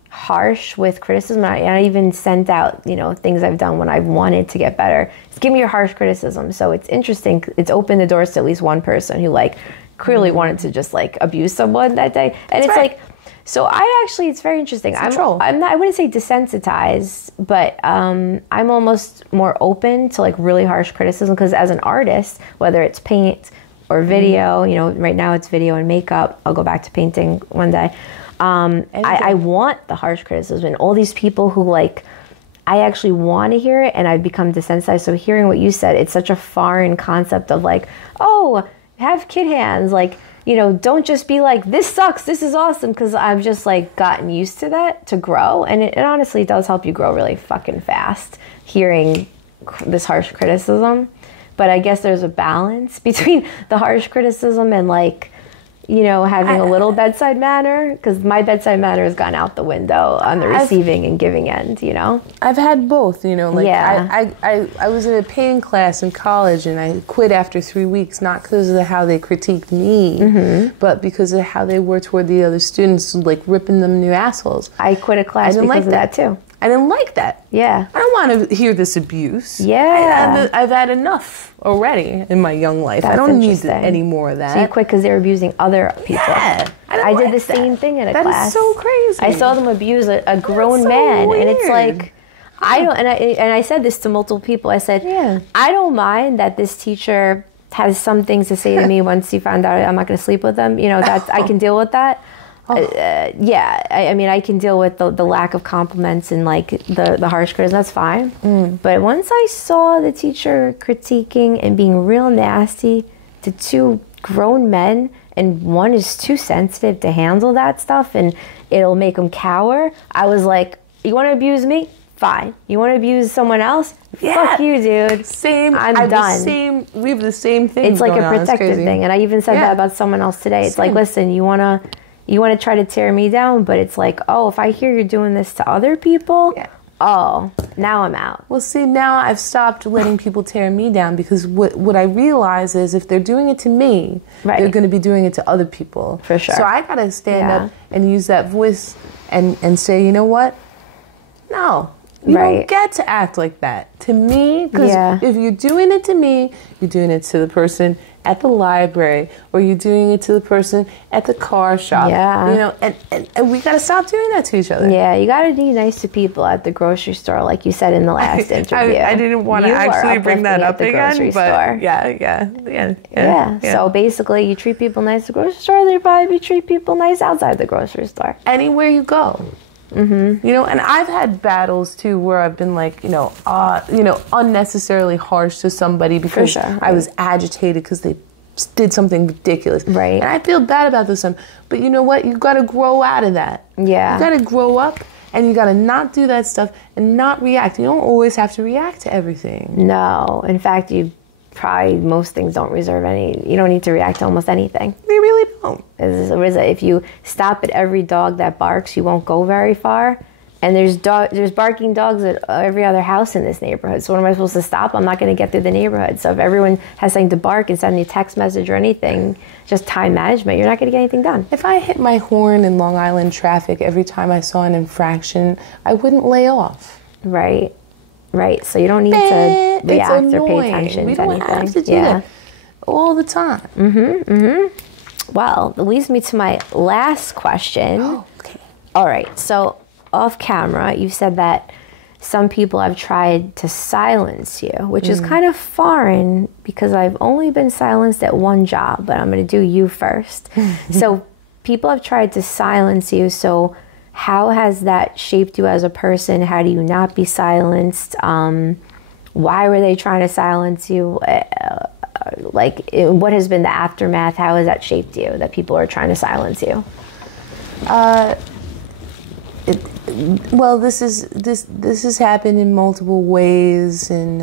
harsh with criticism. I even sent out, things I've done when I've wanted to get better. Just give me your harsh criticism. So it's interesting. It's opened the doors to at least one person who like clearly wanted to just like abuse someone that day. And it's like, so it's very interesting. I wouldn't say desensitized, but I'm almost more open to like really harsh criticism because as an artist, whether it's paint or video, right now it's video and makeup. I'll go back to painting one day. I want the harsh criticism, and all these people who like, I actually want to hear it, and I've become desensitized. So hearing what you said, it's such a foreign concept of like, oh, have kid hands. Like, you know, don't just be like, this sucks, this is awesome, because I've just like gotten used to that to grow. And it honestly does help you grow really fucking fast, hearing this harsh criticism. But I guess there's a balance between the harsh criticism and like, you know, having a little bedside manner, because my bedside manner has gone out the window on the receiving and giving end, you know? I've had both, you know, like I was in a painting class in college and I quit after 3 weeks, not because of how they critiqued me, but because of how they were toward the other students, like ripping them new assholes. I quit a class because of that too. I didn't like that. Yeah. I don't want to hear this abuse. Yeah. I've had enough already in my young life. That's I don't need any more of that. So you quit because they were abusing other people. Yeah. I did the same thing in a class. That is so crazy. I saw them abuse a grown man. Weird. And it's like, I don't, and I said this to multiple people. I said, I don't mind that this teacher has some things to say to me once he found out I'm not going to sleep with them. You know, that I can deal with that. I mean, I can deal with the lack of compliments and like the harsh criticism. That's fine. But once I saw the teacher critiquing and being real nasty to two grown men, and one is too sensitive to handle that stuff and it'll make them cower, I was like, you want to abuse me? Fine. You want to abuse someone else? Fuck you, dude. Same. I'm done. We have the same thing. It's like a protective thing. And I even said that about someone else today. It's like, listen, you want to try to tear me down, but it's like, oh, if I hear you're doing this to other people, oh, now I'm out. Well, see, now I've stopped letting people tear me down, because what I realize is if they're doing it to me, they're going to be doing it to other people. For sure. So I got to stand up and use that voice and say, you know what? No. You don't get to act like that to me, because if you're doing it to me, you're doing it to the person at the library, or you're doing it to the person at the car shop. You know, and we got to stop doing that to each other. Yeah, you got to be nice to people at the grocery store, like you said in the last interview. I didn't want to actually bring that up again, but yeah. So basically, you treat people nice at the grocery store, they probably treat people nice outside the grocery store. Anywhere you go. You know, and I've had battles too where I've been like, unnecessarily harsh to somebody because I was agitated because they did something ridiculous. Right. And I feel bad about this one. But you know what? You got to grow out of that. Yeah. You got to grow up, and you got to not do that stuff and not react. You don't always have to react to everything. No. In fact, most things don't you don't need to react to almost anything. They really don't. If you stop at every dog that barks, you won't go very far. And there's barking dogs at every other house in this neighborhood. So what am I supposed to stop? I'm not going to get through the neighborhood. So if everyone has something to bark and send me a text message or anything, just time management, you're not going to get anything done. If I hit my horn in Long Island traffic every time I saw an infraction, I wouldn't lay off. Right. So you don't need to react or pay attention to anything. We don't have to do that all the time. Well, that leads me to my last question. Oh, okay. All right. So off camera, you said that some people have tried to silence you, which is kind of foreign because I've only been silenced at one job, but I'm going to do you first. So people have tried to silence you. So how has that shaped you as a person? How do you not be silenced? Why were they trying to silence you? What has been the aftermath? How has that shaped you, that people are trying to silence you? Well, this has happened in multiple ways in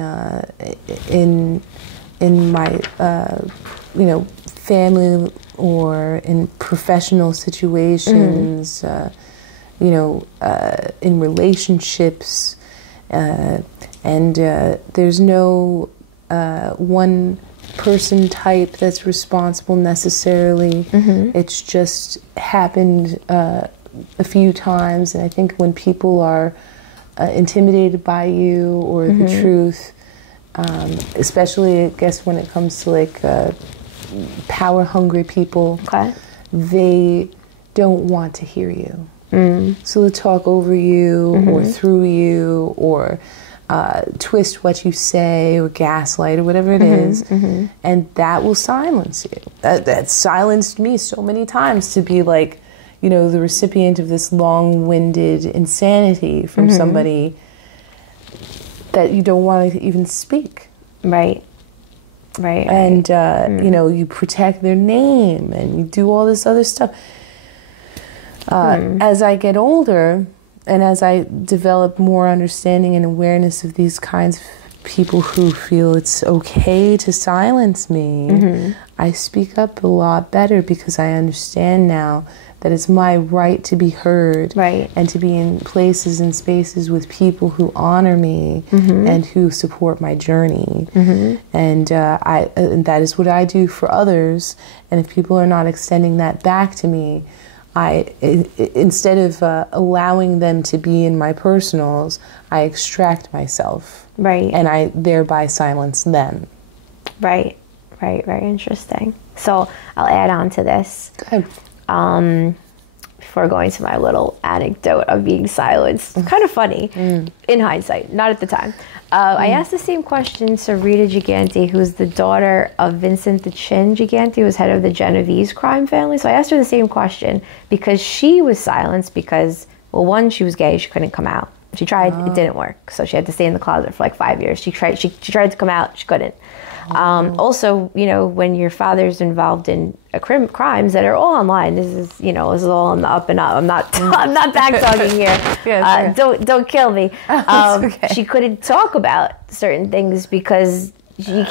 my family or in professional situations. In relationships, and there's no one person type that's responsible necessarily. It's just happened a few times, and I think when people are intimidated by you or the truth, especially I guess when it comes to like power-hungry people, they don't want to hear you. So they'll talk over you or through you or twist what you say or gaslight or whatever it is, and that will silence you. That silenced me so many times to be like, the recipient of this long-winded insanity from somebody that you don't want to even speak. Right. And, you protect their name and you do all this other stuff. As I get older and as I develop more understanding and awareness of these kinds of people who feel it's okay to silence me, I speak up a lot better because I understand now that it's my right to be heard and to be in places and spaces with people who honor me and who support my journey. And that is what I do for others. And if people are not extending that back to me, instead of allowing them to be in my personals, I extract myself. And I thereby silence them. Right. Very interesting. So I'll add on to this. Good. Before going to my little anecdote of being silenced. Kind of funny in hindsight, not at the time. I asked the same question to Rita Gigante, who's the daughter of Vincent the Chin Gigante, who was head of the Genovese crime family. So I asked her the same question because she was silenced because, well, one, she was gay, she couldn't come out. She tried, it didn't work. So she had to stay in the closet for like 5 years. She tried to come out, she couldn't. Also, when your father's involved in crimes that are all online, this is all on the up and up. I'm not back talking here. Don't kill me. Okay. She couldn't talk about certain things because you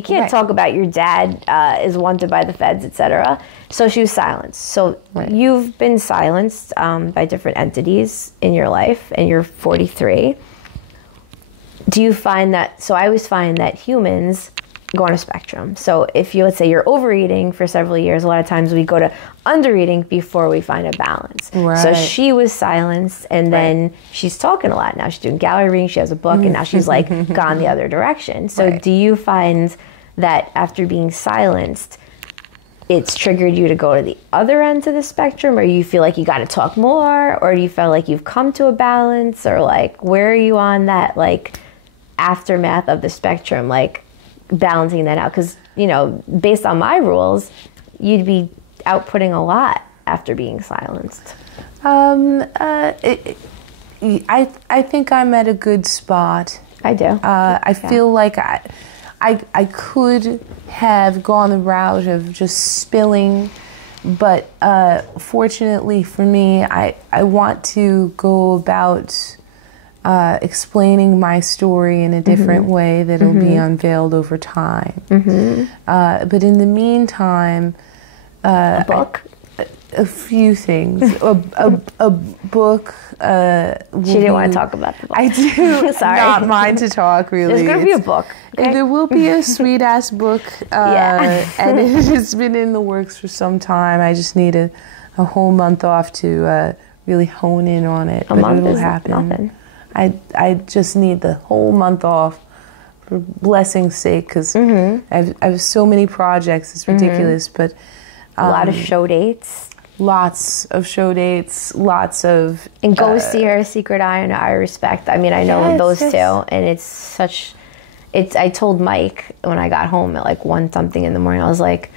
can't talk about your dad is wanted by the feds, etc. So she was silenced. So you've been silenced by different entities in your life, and you're 43. Do you find that? So I always find that humans go on a spectrum. So if let's say you're overeating for several years, a lot of times we go to undereating before we find a balance. So she was silenced, and then she's talking a lot now. She's doing gallery reading, she has a book, and now she's like gone the other direction. So do you find that after being silenced, it's triggered you to go to the other end of the spectrum, or you feel like you got to talk more, or do you feel like you've come to a balance, or like where are you on that like aftermath of the spectrum, like balancing that out? Because based on my rules, you'd be outputting a lot after being silenced. I think I'm at a good spot. I do. I feel like I could have gone the route of just spilling, but fortunately for me, I want to go about explaining my story in a different way that'll be unveiled over time. But in the meantime, a book? A few things. a book. She didn't want to talk about the book. I do Sorry. not mind to talk, really. There's going to be a book. Okay? There will be a sweet-ass book, and it has been in the works for some time. I just need a whole month off to really hone in on it. A month is happen. Nothing. I just need the whole month off for blessing's sake, because I have so many projects. It's ridiculous, but a lot of show dates. Lots of show dates, lots of... And go see her, Secret Eye and I Respect. I mean, I know those two, and it's such... I told Mike when I got home at like 1-something in the morning, I was like,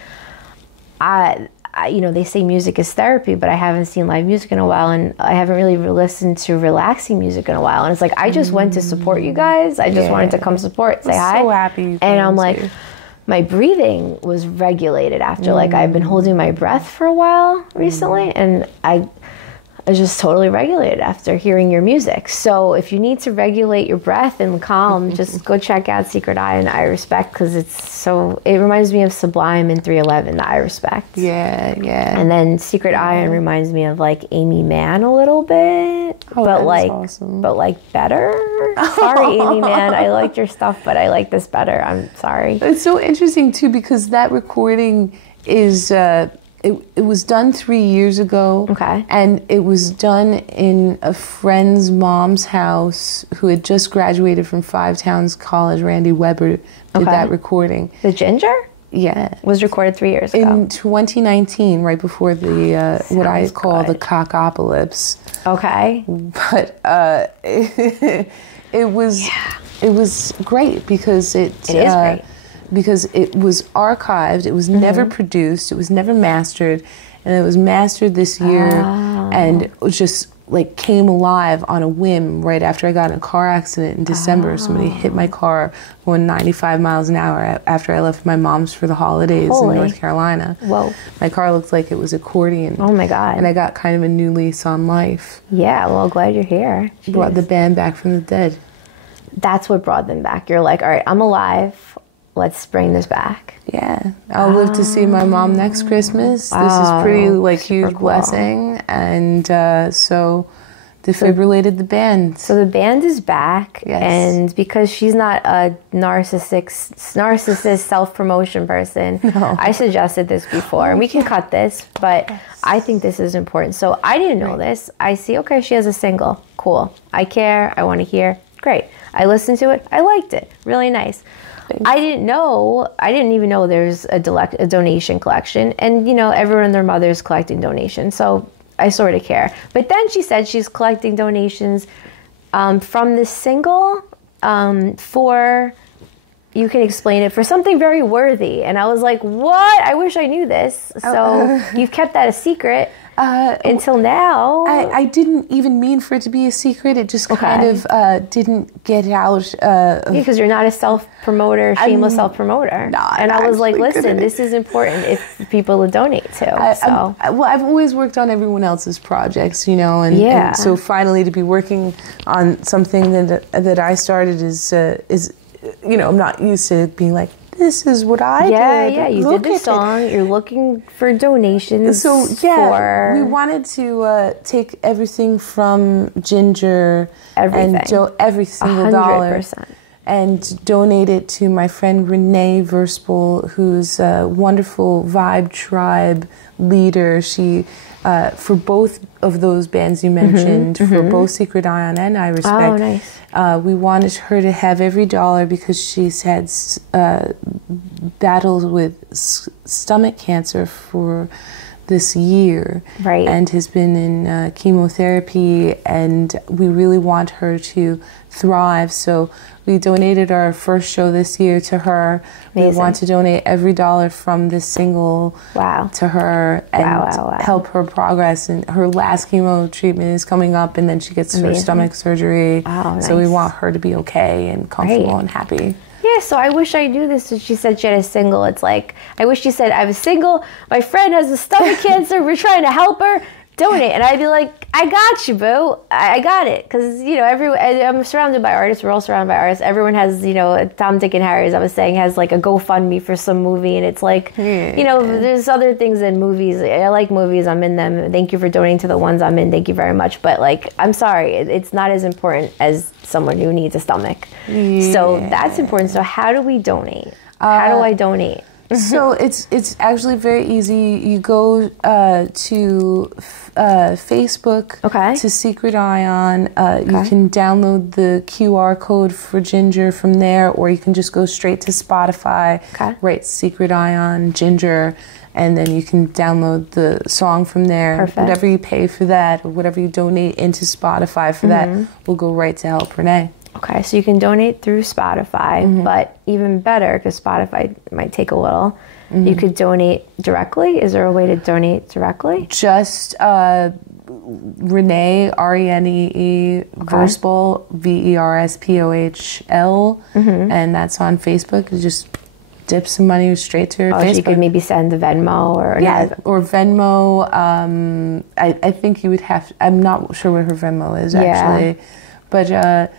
they say music is therapy, but I haven't seen live music in a while, and I haven't really listened to relaxing music in a while. And it's like, I just went to support you guys. I just wanted to come support, say hi. I'm so happy. And I'm like... My breathing was regulated after, like, I've been holding my breath for a while recently, and I was just totally regulated after hearing your music. So if you need to regulate your breath and calm, just go check out Secret Eye and I Respect, because it reminds me of Sublime and 311, the I Respect. Yeah. And then Secret Eye reminds me of like Amy Mann a little bit, but like, awesome. but like better. Sorry, Amy Mann, I liked your stuff, but I like this better. I'm sorry. It's so interesting too, because that recording is it was done 3 years ago. Okay. And it was done in a friend's mom's house who had just graduated from Five Towns College. Randy Weber did that recording. The Ginger? Yeah. Was recorded 3 years ago. In 2019, right before the what I call the cockopolis. Okay. But it was great because it is great. Because it was archived, it was never produced, it was never mastered, and it was mastered this year, and it was just like came alive on a whim right after I got in a car accident in December. Somebody hit my car going 95 miles an hour after I left my mom's for the holidays in North Carolina. Whoa. My car looked like it was accordion. Oh my God. And I got kind of a new lease on life. Yeah, well, glad you're here. Brought the band back from the dead. That's what brought them back. You're like, all right, I'm alive. Let's bring this back. Yeah. I'll live to see my mom next Christmas. This is pretty like huge blessing. And so defibrillated the band. So the band is back. Yes. And because she's not a narcissist self-promotion person, I suggested this before. And we can cut this, but I think this is important. So I didn't know this. I see, okay, she has a single. Cool. I care. I want to hear. Great. I listened to it. I liked it. Really nice. I didn't even know there's a donation collection. And, you know, everyone and their mother's collecting donations. So I sort of care. But then she said she's collecting donations from this single for, you can explain it, for something very worthy. And I was like, what? I wish I knew this. So you've kept that a secret. Until now. I didn't even mean for it to be a secret. It just kind of didn't get out. Because you're not a self-promoter, shameless self-promoter. And I was like, listen, this is important if people to donate to. Well, I've always worked on everyone else's projects, you know, and so finally to be working on something that I started is, you know, I'm not used to being like, this is what I did. Yeah, you did the song. You're looking for donations. So, we wanted to take everything from Ginger and every single 100%. Dollar and donate it to my friend Renee Verspel, who's a wonderful Vibe Tribe leader. She, for both of those bands you mentioned, for both Secret Ion and I Respect, we wanted her to have every dollar because she's had battles with stomach cancer for this year, and has been in chemotherapy, and we really want her to thrive. So we donated our first show this year to her. Amazing. We want to donate every dollar from this single to her and help her progress. And her last chemo treatment is coming up, and then she gets her stomach surgery. So we want her to be okay and comfortable and happy. Yeah, so I wish I knew this. She said she had a single. It's like, I wish she said, I have a single. My friend has a stomach cancer. We're trying to help her. Donate. And I'd be like, I got you, boo. I got it. Because, you know, I'm surrounded by artists. We're all surrounded by artists. Everyone has, you know, Tom, Dick, and Harry, as I was saying, has like a GoFundMe for some movie. And it's like, you know, there's other things in movies. I like movies. I'm in them. Thank you for donating to the ones I'm in. Thank you very much. But, like, I'm sorry. It's not as important as someone who needs a stomach. So that's important. So how do we donate? How do I donate? So it's actually very easy. You go to Facebook to Secret Ion. You can download the QR code for Ginger from there, or you can just go straight to Spotify, write Secret Ion Ginger, and then you can download the song from there. Perfect. Whatever you pay for that, or whatever you donate into Spotify for that, will go right to help Renee. Okay, so you can donate through Spotify, but even better, because Spotify might take a little, you could donate directly. Is there a way to donate directly? Just Renee, R-E-N-E-E, Verspol, V-E-R-S-P-O-H-L, and that's on Facebook. You just dip some money straight to her Facebook. So you could maybe send the Venmo or... or Venmo. I think you would have... I'm not sure what her Venmo is, actually. But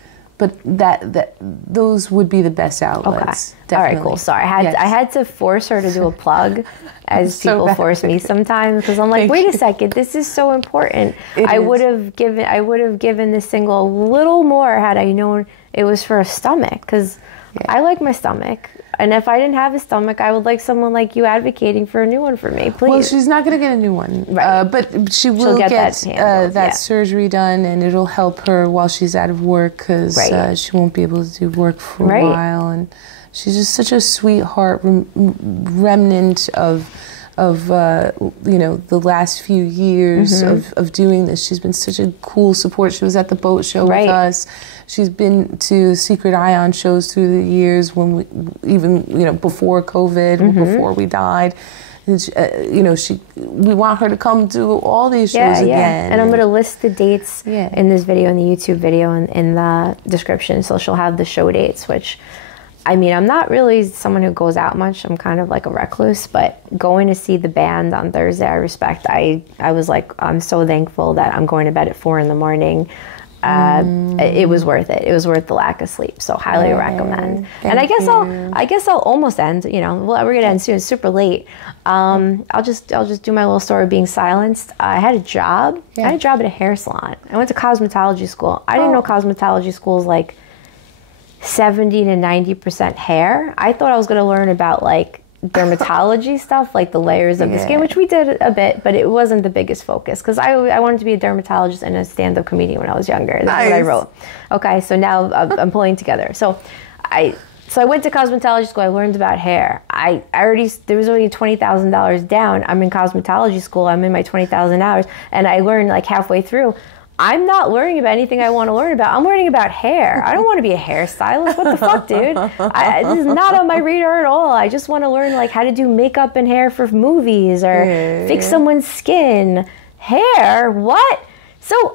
those would be the best outlets. All right, cool. Sorry, I had to force her to do a plug, as people force me sometimes, because I'm like, wait a second, this is so important. I would have given this single a little more had I known it was for a stomach, because I like my stomach. And if I didn't have a stomach, I would like someone like you advocating for a new one for me, please. Well, she's not going to get a new one, but she will get that surgery done, and it'll help her while she's out of work, because she won't be able to do work for a while. And she's just such a sweetheart, remnant of you know, the last few years of doing this. She's been such a cool support. She was at the boat show with us. She's been to Secret Ion shows through the years, when we, even, you know, before COVID, before we died. And you know, we want her to come do all these shows again. And I'm going to list the dates in this video, in the YouTube video, in the description. So she'll have the show dates, which, I mean, I'm not really someone who goes out much. I'm kind of like a recluse, but going to see the band on Thursday, I respect. I was like, I'm so thankful that I'm going to bed at 4 in the morning. It was worth it. It was worth the lack of sleep. So highly recommend. And I guess I'll almost end, you know, well, we're going to end soon. It's super late. I'll just do my little story of being silenced. I had a job. I had a job at a hair salon. I went to cosmetology school. I didn't know cosmetology school is like 70 to 90% hair. I thought I was going to learn about like dermatology stuff, like the layers of the skin, which we did a bit, but it wasn't the biggest focus because I wanted to be a dermatologist and a stand-up comedian when I was younger. That's what I wrote. Okay, so now I'm pulling together. So I went to cosmetology school. I learned about hair. There was already $20,000 down. I'm in cosmetology school. I'm in my $20,000, and I learned like halfway through, I'm not learning about anything I want to learn about. I'm learning about hair. I don't want to be a hairstylist. What the fuck, dude? This is not on my radar at all. I just want to learn like how to do makeup and hair for movies or fix someone's skin. Hair? What? So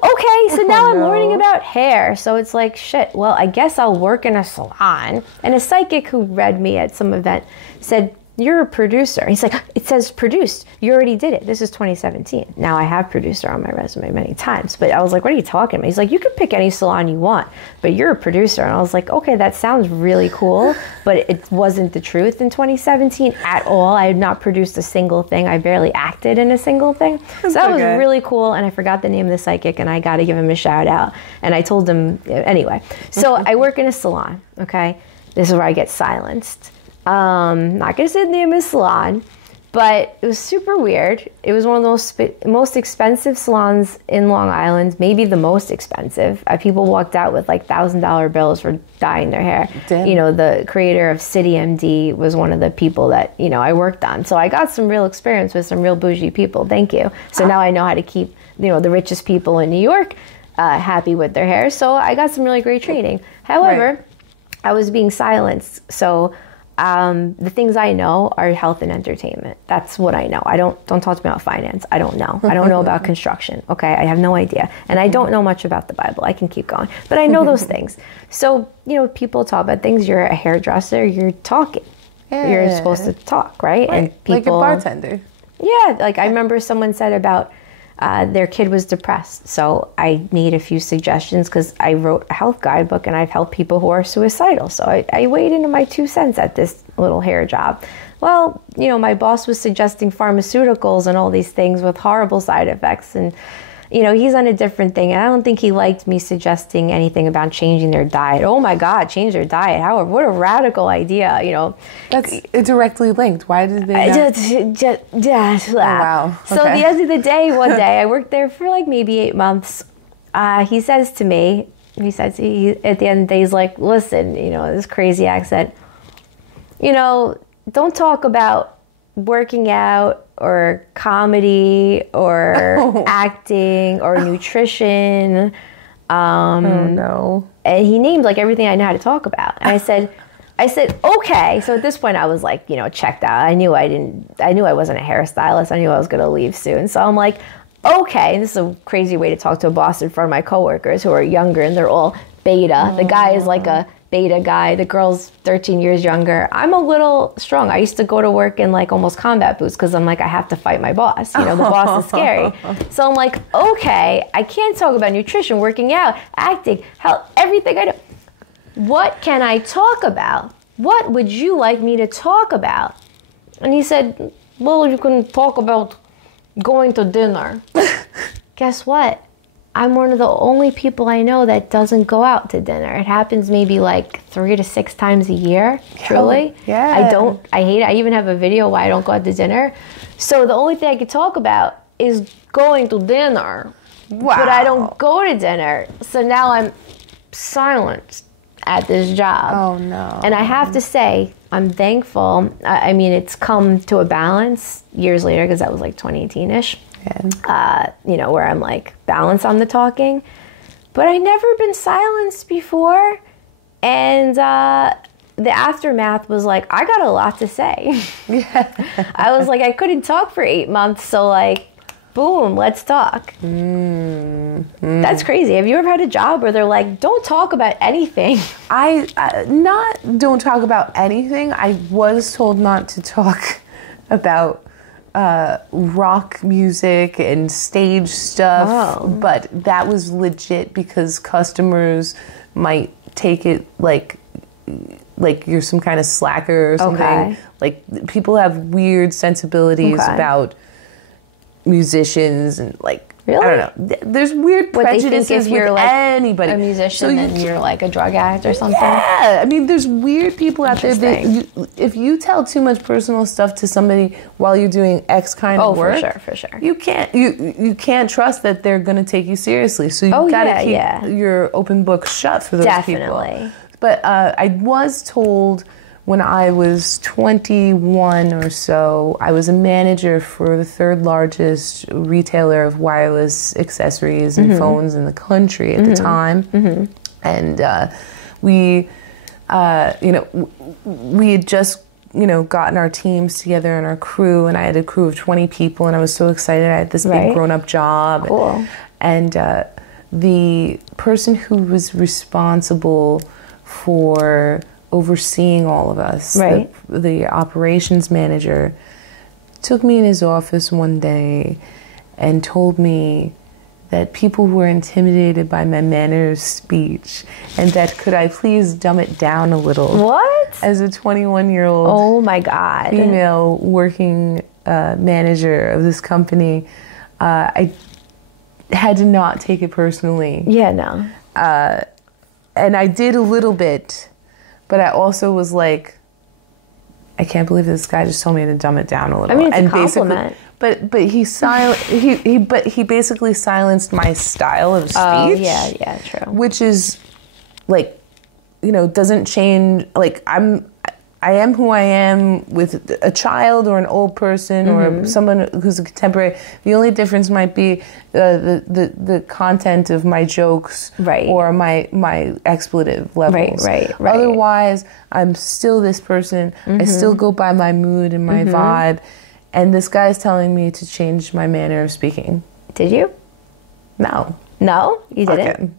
now I'm learning about hair. So it's like, shit, well, I guess I'll work in a salon. And a psychic who read me at some event said, you're a producer. He's like, it says produced. You already did it. This is 2017. Now I have producer on my resume many times, but I was like, what are you talking about? He's like, you can pick any salon you want, but you're a producer. And I was like, okay, that sounds really cool, but it wasn't the truth in 2017 at all. I had not produced a single thing. I barely acted in a single thing. So that was really cool. And I forgot the name of the psychic, and I got to give him a shout out. And I told him, anyway. So I work in a salon, okay? This is where I get silenced. Not going to say the name of the salon, but it was super weird. It was one of the most expensive salons in Long Island, maybe the most expensive. People walked out with like $1,000 bills for dyeing their hair. Damn. You know, the creator of City MD was one of the people that, you know, I worked on. So I got some real experience with some real bougie people. Thank you. So now I know how to keep, you know, the richest people in New York happy with their hair. So I got some really great training. However, I was being silenced. So the things I know are health and entertainment. That's what I know. Don't talk to me about finance. I don't know. I don't know about construction. Okay, I have no idea, and I don't know much about the Bible. I can keep going, but I know those things. So you know, people talk about things. You're a hairdresser. You're talking. You're supposed to talk, right? And people, like a bartender. Yeah, like I remember someone said about their kid was depressed. So I made a few suggestions because I wrote a health guidebook and I've helped people who are suicidal. So I weighed into my 2 cents at this little hair job. Well, you know, my boss was suggesting pharmaceuticals and all these things with horrible side effects. And, you know, he's on a different thing. And I don't think he liked me suggesting anything about changing their diet. Oh my God, change their diet. What a radical idea, you know. That's directly linked. Why did they not? Oh, wow. Okay. So at the end of the day, one day, I worked there for like maybe 8 months. He says to me, at the end of the day, he's like, listen, you know, this crazy accent, you know, don't talk about working out or comedy or acting or nutrition. Oh no. And he named like everything I know how to talk about. And I said, okay. So at this point I was like, you know, checked out. I knew I wasn't a hairstylist. I knew I was going to leave soon. So I'm like, okay. And this is a crazy way to talk to a boss in front of my coworkers who are younger and they're all beta. The guy is like a beta guy. The girl's 13 years younger. I'm a little strong. I used to go to work in like almost combat boots because I'm like, I have to fight my boss. You know, the boss is scary. So I'm like, okay, I can't talk about nutrition, working out, acting, health, everything I do. What can I talk about? What would you like me to talk about? And he said, well, you can talk about going to dinner. Guess what? I'm one of the only people I know that doesn't go out to dinner. It happens maybe like 3 to 6 times a year, truly. Yeah. I hate it. I even have a video why I don't go out to dinner. So the only thing I could talk about is going to dinner. Wow. But I don't go to dinner. So now I'm silenced at this job. Oh no. And I have to say, I'm thankful. I mean, it's come to a balance years later because that was like 2018-ish. You know, where I'm like balance on the talking, but I never been silenced before, and the aftermath was like, I got a lot to say. I was like, I couldn't talk for 8 months, so like, boom, let's talk. That's crazy. Have you ever had a job where they're like, don't talk about anything? Don't talk about anything. I was told not to talk about rock music and stage stuff, but that was legit because customers might take it like you're some kind of slacker or something. Okay. Like, people have weird sensibilities about musicians and like, really? I don't know. There's weird prejudices if you're with like anybody. a musician, then you're like a drug addict or something. Yeah, I mean, there's weird people out there that if you tell too much personal stuff to somebody while you're doing X kind of work, for sure. You can't trust that they're going to take you seriously. So you got to keep your open book shut for those people. But I was told when I was 21 or so, I was a manager for the third largest retailer of wireless accessories and phones in the country at the time. And we had just, gotten our teams together and our crew, and I had a crew of 20 people, and I was so excited. I had this big grown-up job. Cool. And the person who was responsible for overseeing all of us, the operations manager, took me in his office one day and told me that people were intimidated by my manner of speech, and that could I please dumb it down a little. What? As a 21-year-old oh my God, female working manager of this company, I had to not take it personally. Yeah, no. And I did a little bit, but I also was like, I can't believe this guy just told me to dumb it down a little. I mean, it's a compliment. But he basically silenced my style of speech. Oh, yeah, true. Which is like, doesn't change. Like, I am who I am with a child or an old person or someone who's a contemporary. The only difference might be the content of my jokes or my expletive levels. Right. Otherwise, I'm still this person. I still go by my mood and my vibe. And this guy's telling me to change my manner of speaking. Did you? No. No? You didn't?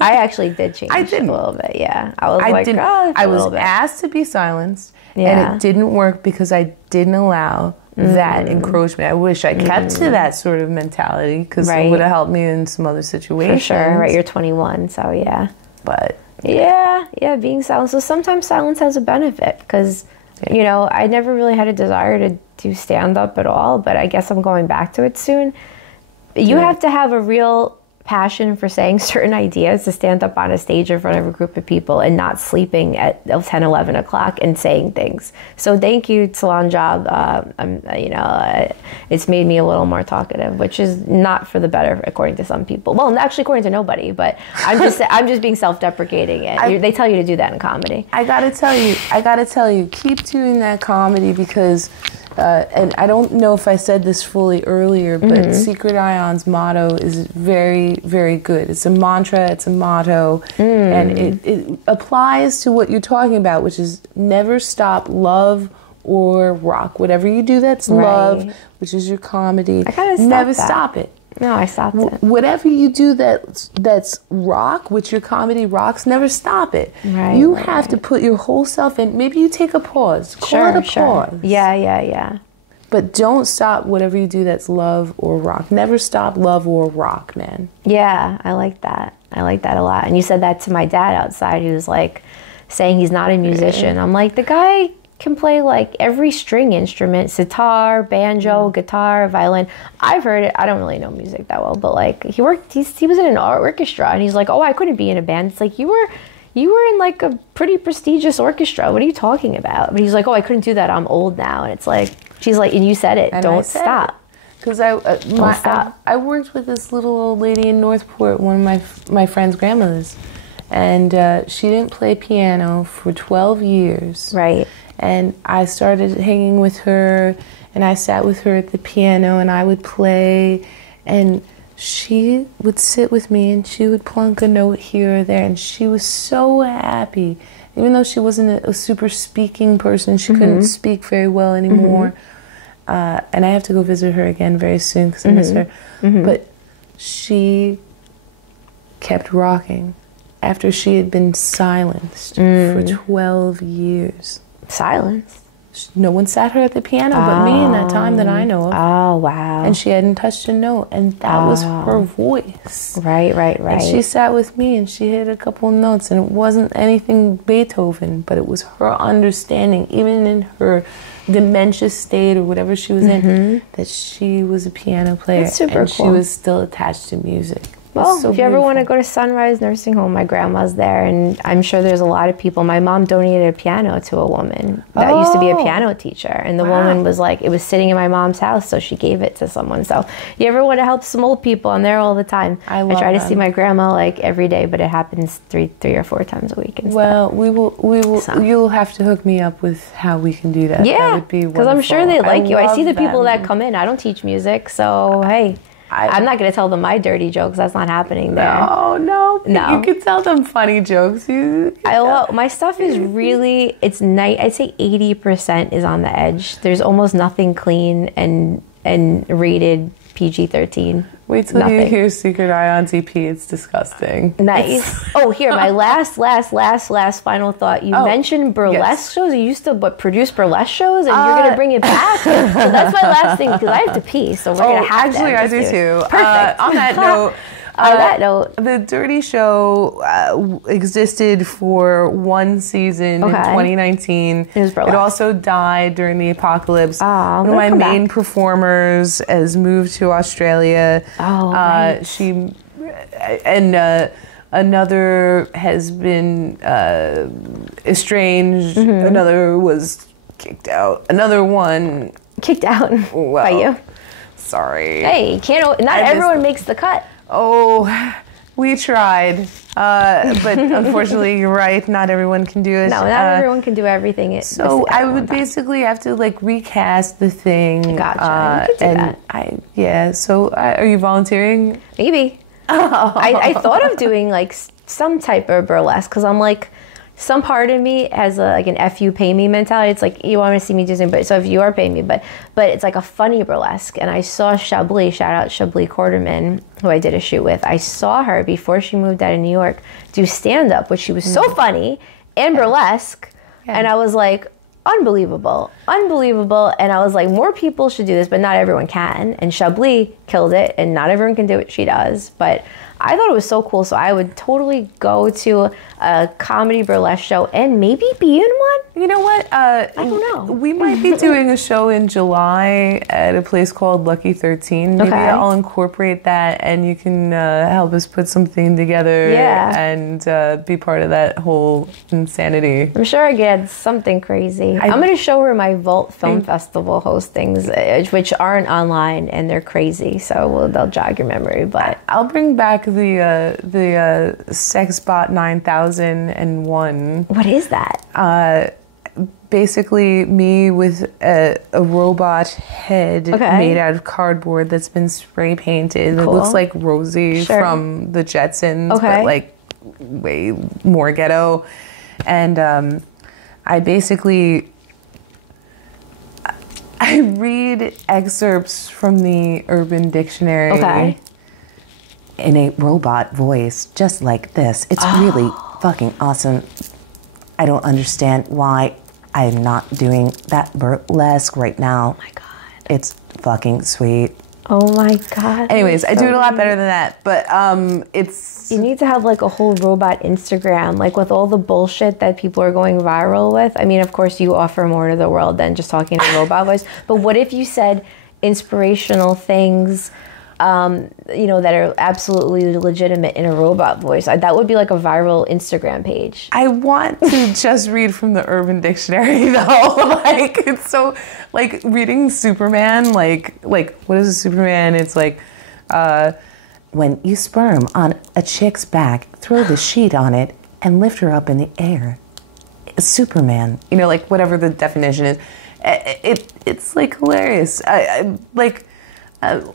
I actually did change a little bit, yeah. I was asked to be silenced, and it didn't work because I didn't allow that encroachment. I wish I kept to that sort of mentality, because it would have helped me in some other situations. For sure, right? You're 21, so yeah. But yeah, being silenced. So sometimes silence has a benefit, because I never really had a desire to do stand-up at all, but I guess I'm going back to it soon. You have to have a real passion for saying certain ideas to stand up on a stage in front of a group of people and not sleeping at 10, 11 o'clock and saying things. So thank you, Salon Job. It's made me a little more talkative, which is not for the better, according to some people. Well, actually, according to nobody, but I'm just being self-deprecating. And they tell you to do that in comedy. I gotta tell you, keep doing that comedy, because and I don't know if I said this fully earlier, but Secret Ion's motto is very, very good. It's a mantra, it's a motto, and it applies to what you're talking about, which is never stop, love or rock. Whatever you do that's love, which is your comedy, never stop it. No, I stopped it. Whatever you do that's rock, which your comedy rocks, never stop it. You have to put your whole self in. Maybe you take a pause. Call it a pause. Yeah. But don't stop whatever you do that's love or rock. Never stop love or rock, man. Yeah, I like that. I like that a lot. And you said that to my dad outside, who's like saying he's not a musician. I'm like, the guy can play like every string instrument, sitar, banjo, guitar, violin. I've heard it. I don't really know music that well, but like he was in an orchestra, and he's like, oh, I couldn't be in a band. It's like, you were in like a pretty prestigious orchestra. What are you talking about? But he's like, oh, I couldn't do that. I'm old now. And it's like, she's like, and you said it. And don't stop. Because I worked with this little old lady in Northport, one of my friend's grandmothers, and she didn't play piano for 12 years. Right. And I started hanging with her, and I sat with her at the piano, and I would play, and she would sit with me, and she would plunk a note here or there, and she was so happy even though she wasn't a super speaking person, she couldn't speak very well anymore. And I have to go visit her again very soon because I miss her. But she kept rocking after she had been silenced for 12 years. Silence? No one sat her at the piano but me in that time that I know of. Oh, wow. And she hadn't touched a note, and that was her voice. Right. And she sat with me and she hit a couple notes, and it wasn't anything Beethoven, but it was her understanding, even in her dementia state or whatever she was in, that she was a piano player. That's super and cool. She was still attached to music. Well, if you ever want to go to Sunrise Nursing Home, my grandma's there, and I'm sure there's a lot of people. My mom donated a piano to a woman that used to be a piano teacher, and the woman was like, it was sitting in my mom's house, so she gave it to someone. So you ever want to help some old people, I'm there all the time. I try to see my grandma like every day, but it happens three or four times a week. Well, we will. So. You'll have to hook me up with how we can do that. Yeah, that would be because I'm sure they like you. I see the people them. that come in. I don't teach music, so hey. I'm not going to tell them my dirty jokes. That's not happening there. No. You can tell them funny jokes. My stuff is really, it's nice. I'd say 80% is on the edge. There's almost nothing clean and rated PG-13. Wait till you hear Secret Eye on TP. It's disgusting. Nice. Here, my last final thought. You mentioned burlesque shows. You used to produce burlesque shows, and you're going to bring it back. So that's my last thing, because I have to pee. So we're going to have to. Actually, I do too. Perfect. On that note. On that note, the Dirty Show existed for one season in 2019. It also died during the apocalypse. One of my main performers has moved to Australia. Right. Another has been estranged. Another was kicked out. Another one kicked out by you. Sorry. Hey, not everyone makes the cut. Oh, we tried. But unfortunately, you're right. Not everyone can do it. No, not everyone can do everything. So I would basically have to recast the thing. Gotcha. You can do that. So are you volunteering? Maybe. I thought of doing some type of burlesque, because I'm like, some part of me has an F you pay me mentality. It's like, you want to see me do something, but so if you are paying me, but it's like a funny burlesque. And I saw Chablis, shout out Chablis Quarterman, who I did a shoot with. I saw her before she moved out of New York do stand up, which she was so funny and burlesque. Yeah. And I was like, unbelievable. And I was like, more people should do this, but not everyone can. And Chablis killed it, and not everyone can do what she does. But I thought it was so cool, so I would totally go to a comedy burlesque show and maybe be in one. You know what? I don't know. We might be doing a show in July at a place called Lucky 13. Maybe I'll incorporate that, and you can help us put something together and be part of that whole insanity. I'm sure I get something crazy. I'm going to show her my Vault Film Festival hostings, which aren't online, and they're crazy, so they'll jog your memory. But I'll bring back the Sexbot 9001. What is that? Basically me with a robot head made out of cardboard that's been spray painted. Cool. It looks like Rosie from the Jetsons, but way more ghetto. And I read excerpts from the Urban Dictionary in a robot voice, just like this. It's really fucking awesome. I don't understand why I'm not doing that burlesque right now. Oh my God. It's fucking sweet. Oh my God. Anyways, I do it a lot better than that, but it's... You need to have a whole robot Instagram, with all the bullshit that people are going viral with. I mean, of course, you offer more to the world than just talking in a robot voice, but what if you said inspirational things that are absolutely legitimate in a robot voice? That would be a viral Instagram page. I want to just read from the Urban Dictionary, though. It's so, reading Superman, what is a Superman? It's when you sperm on a chick's back, throw the sheet on it, and lift her up in the air. Superman. Whatever the definition is. It's hilarious.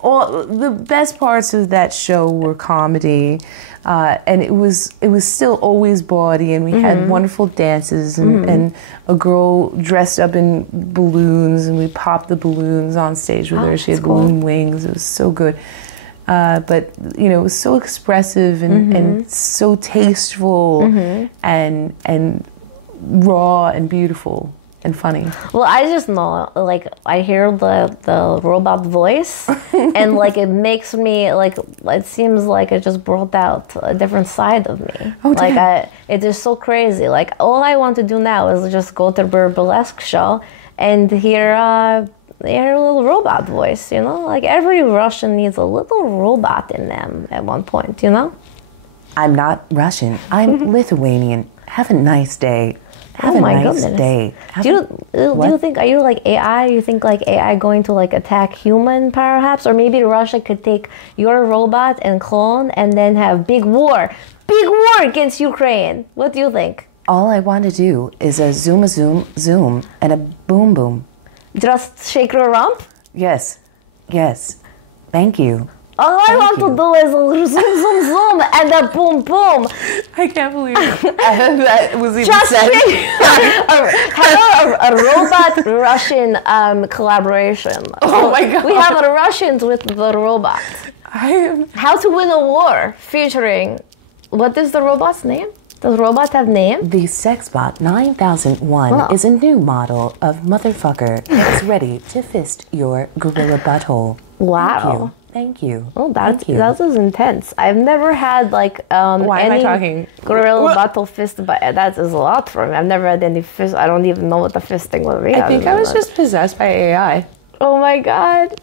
All the best parts of that show were comedy, and it was still always bawdy, and we had wonderful dances, and a girl dressed up in balloons, and we popped the balloons on stage with her. She had balloon wings. It was so good. But it was so expressive and so tasteful and raw and beautiful and funny. Well, I just know, like, I hear the robot voice, and like it makes me like it seems like it just brought out a different side of me. Oh, like it is so crazy. Like all I want to do now is just go to a burlesque show and hear a little robot voice. Like every Russian needs a little robot in them at one point. I'm not Russian. I'm Lithuanian. Have a nice day. Have a nice day. Do you think, are you like AI? You think like AI going to like attack human perhaps? Or maybe Russia could take your robot and clone and then have big war against Ukraine. What do you think? All I want to do is a zoom, and a boom, boom. Just shake your rump? Yes. Thank you. All I want to do is zoom, and a boom, boom. I can't believe it. That was even just said. Have a robot Russian collaboration. Oh my God. We have the Russians with the robot. How to Win a War featuring, what is the robot's name? Does robot have name? The Sexbot 9001 is a new model of motherfucker that's ready to fist your gorilla butthole. Wow. Thank you. Oh, that was intense. I've never had like why am I talking? Gorilla butthole fist, but that is a lot for me. I've never had any fist. I don't even know what the fisting would be. I think I was just possessed by AI. Oh my God.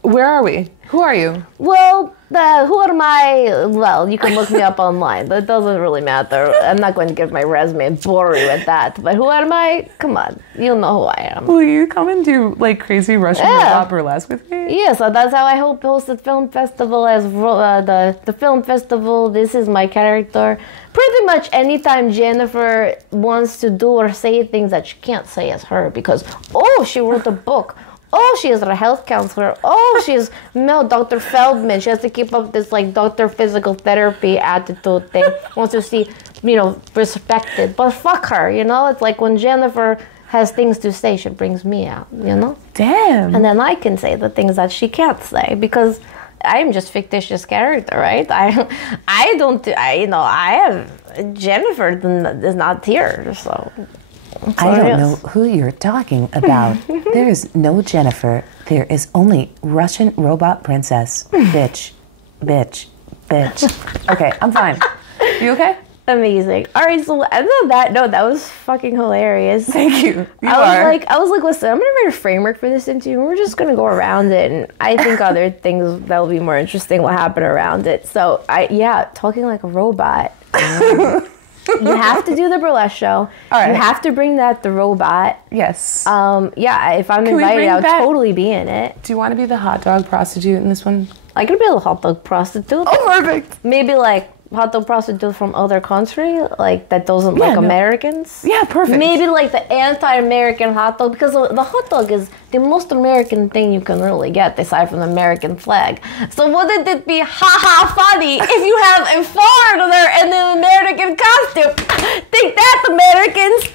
Where are we? Who are you? Well, who am I? Well, you can look me up online. That doesn't really matter. I'm not going to give my resume and bore you with that. But who am I? Come on. You'll know who I am. Will you come and do like crazy Russian robot burlesque with me? Yeah, so that's how I hosted film festival as the film festival. This is my character. Pretty much anytime Jennifer wants to do or say things that she can't say as her because, she wrote a book. She is a health counselor. She's Dr. Feldman. She has to keep up this like Dr. Physical Therapy attitude thing. Wants to see, respected. But fuck her, It's like when Jennifer has things to say, she brings me out, Damn. And then I can say the things that she can't say because I'm just fictitious character, right? Jennifer is not here, so. I don't know who you're talking about. There is no Jennifer. There is only Russian robot princess. Bitch. Okay, I'm fine. You okay? Amazing. All right, so other than that, that was fucking hilarious. Thank you. I was like, listen, I'm gonna write a framework for this interview. We're just gonna go around it, and I think other things that will be more interesting will happen around it. So, talking like a robot. You have to do the burlesque show. All right. You have to bring the robot. Yes. If I'm invited, I'll totally be in it. Do you want to be the hot dog prostitute in this one? I could be a hot dog prostitute. Oh, perfect. Maybe like hot dog prostitute from other country, like that doesn't like Americans. Yeah, perfect. Maybe like the anti-American hot dog, because the hot dog is the most American thing you can really get aside from the American flag. So wouldn't it be funny if you have a foreigner in an American costume? Take that, Americans!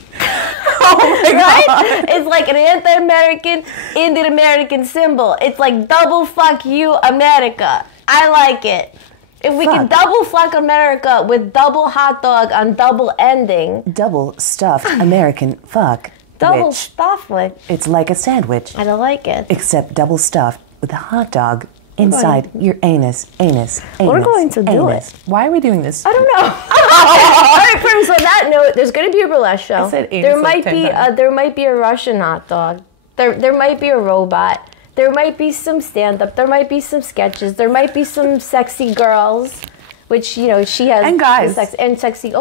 Oh my God. Right? It's like an anti-American, Indian American symbol. It's like double fuck you, America. I like it. If we can double fuck America with double hot dog on double ending. Double stuffed American fuck. Double stuffed with. It's like a sandwich. I don't like it. Except double stuffed with a hot dog inside your anus. We're going to do it. Why are we doing this? I don't know. All right, so on that note, there's going to be a burlesque show. I said anus there might be a Russian hot dog. There might be a robot. There might be some stand-up. There might be some sketches. There might be some sexy girls, which, she has. And guys. There's sexy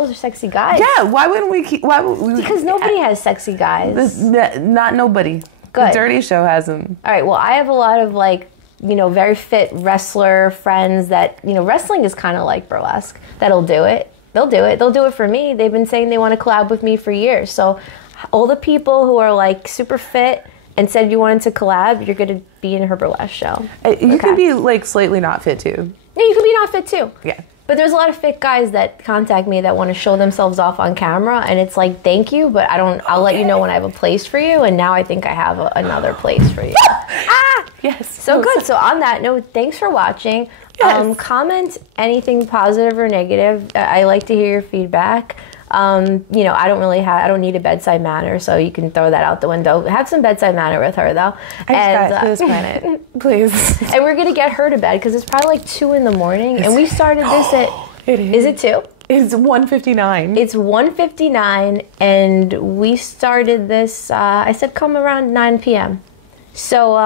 guys. Yeah, why wouldn't we keep... Because nobody has sexy guys. Not nobody. Good. The Dirty Show has them. All right, well, I have a lot of, very fit wrestler friends that, wrestling is kind of like burlesque. That'll do it. They'll do it. They'll do it for me. They've been saying they want to collab with me for years. So all the people who are, super fit and said you wanted to collab, you're going to be in her burlesque show. You can be like slightly not fit too. Yeah, you can be not fit too. Yeah. But there's a lot of fit guys that contact me that want to show themselves off on camera, and it's like, thank you, but I'll let you know when I have a place for you, and now I think I have another place for you. Yes. So good. So on that note, thanks for watching. Yes. Comment anything positive or negative. I like to hear your feedback. I don't need a bedside manner, so you can throw that out the window. Have some bedside manner with her, though. I just got to this planet, please. And we're gonna get her to bed because it's probably like 2 a.m, and we started this at. It is. Is it 2? It's 1:59. It's 1:59, and we started this. I said come around 9 p.m. So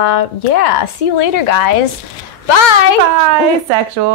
yeah, see you later, guys. Bye. Bye, sexual.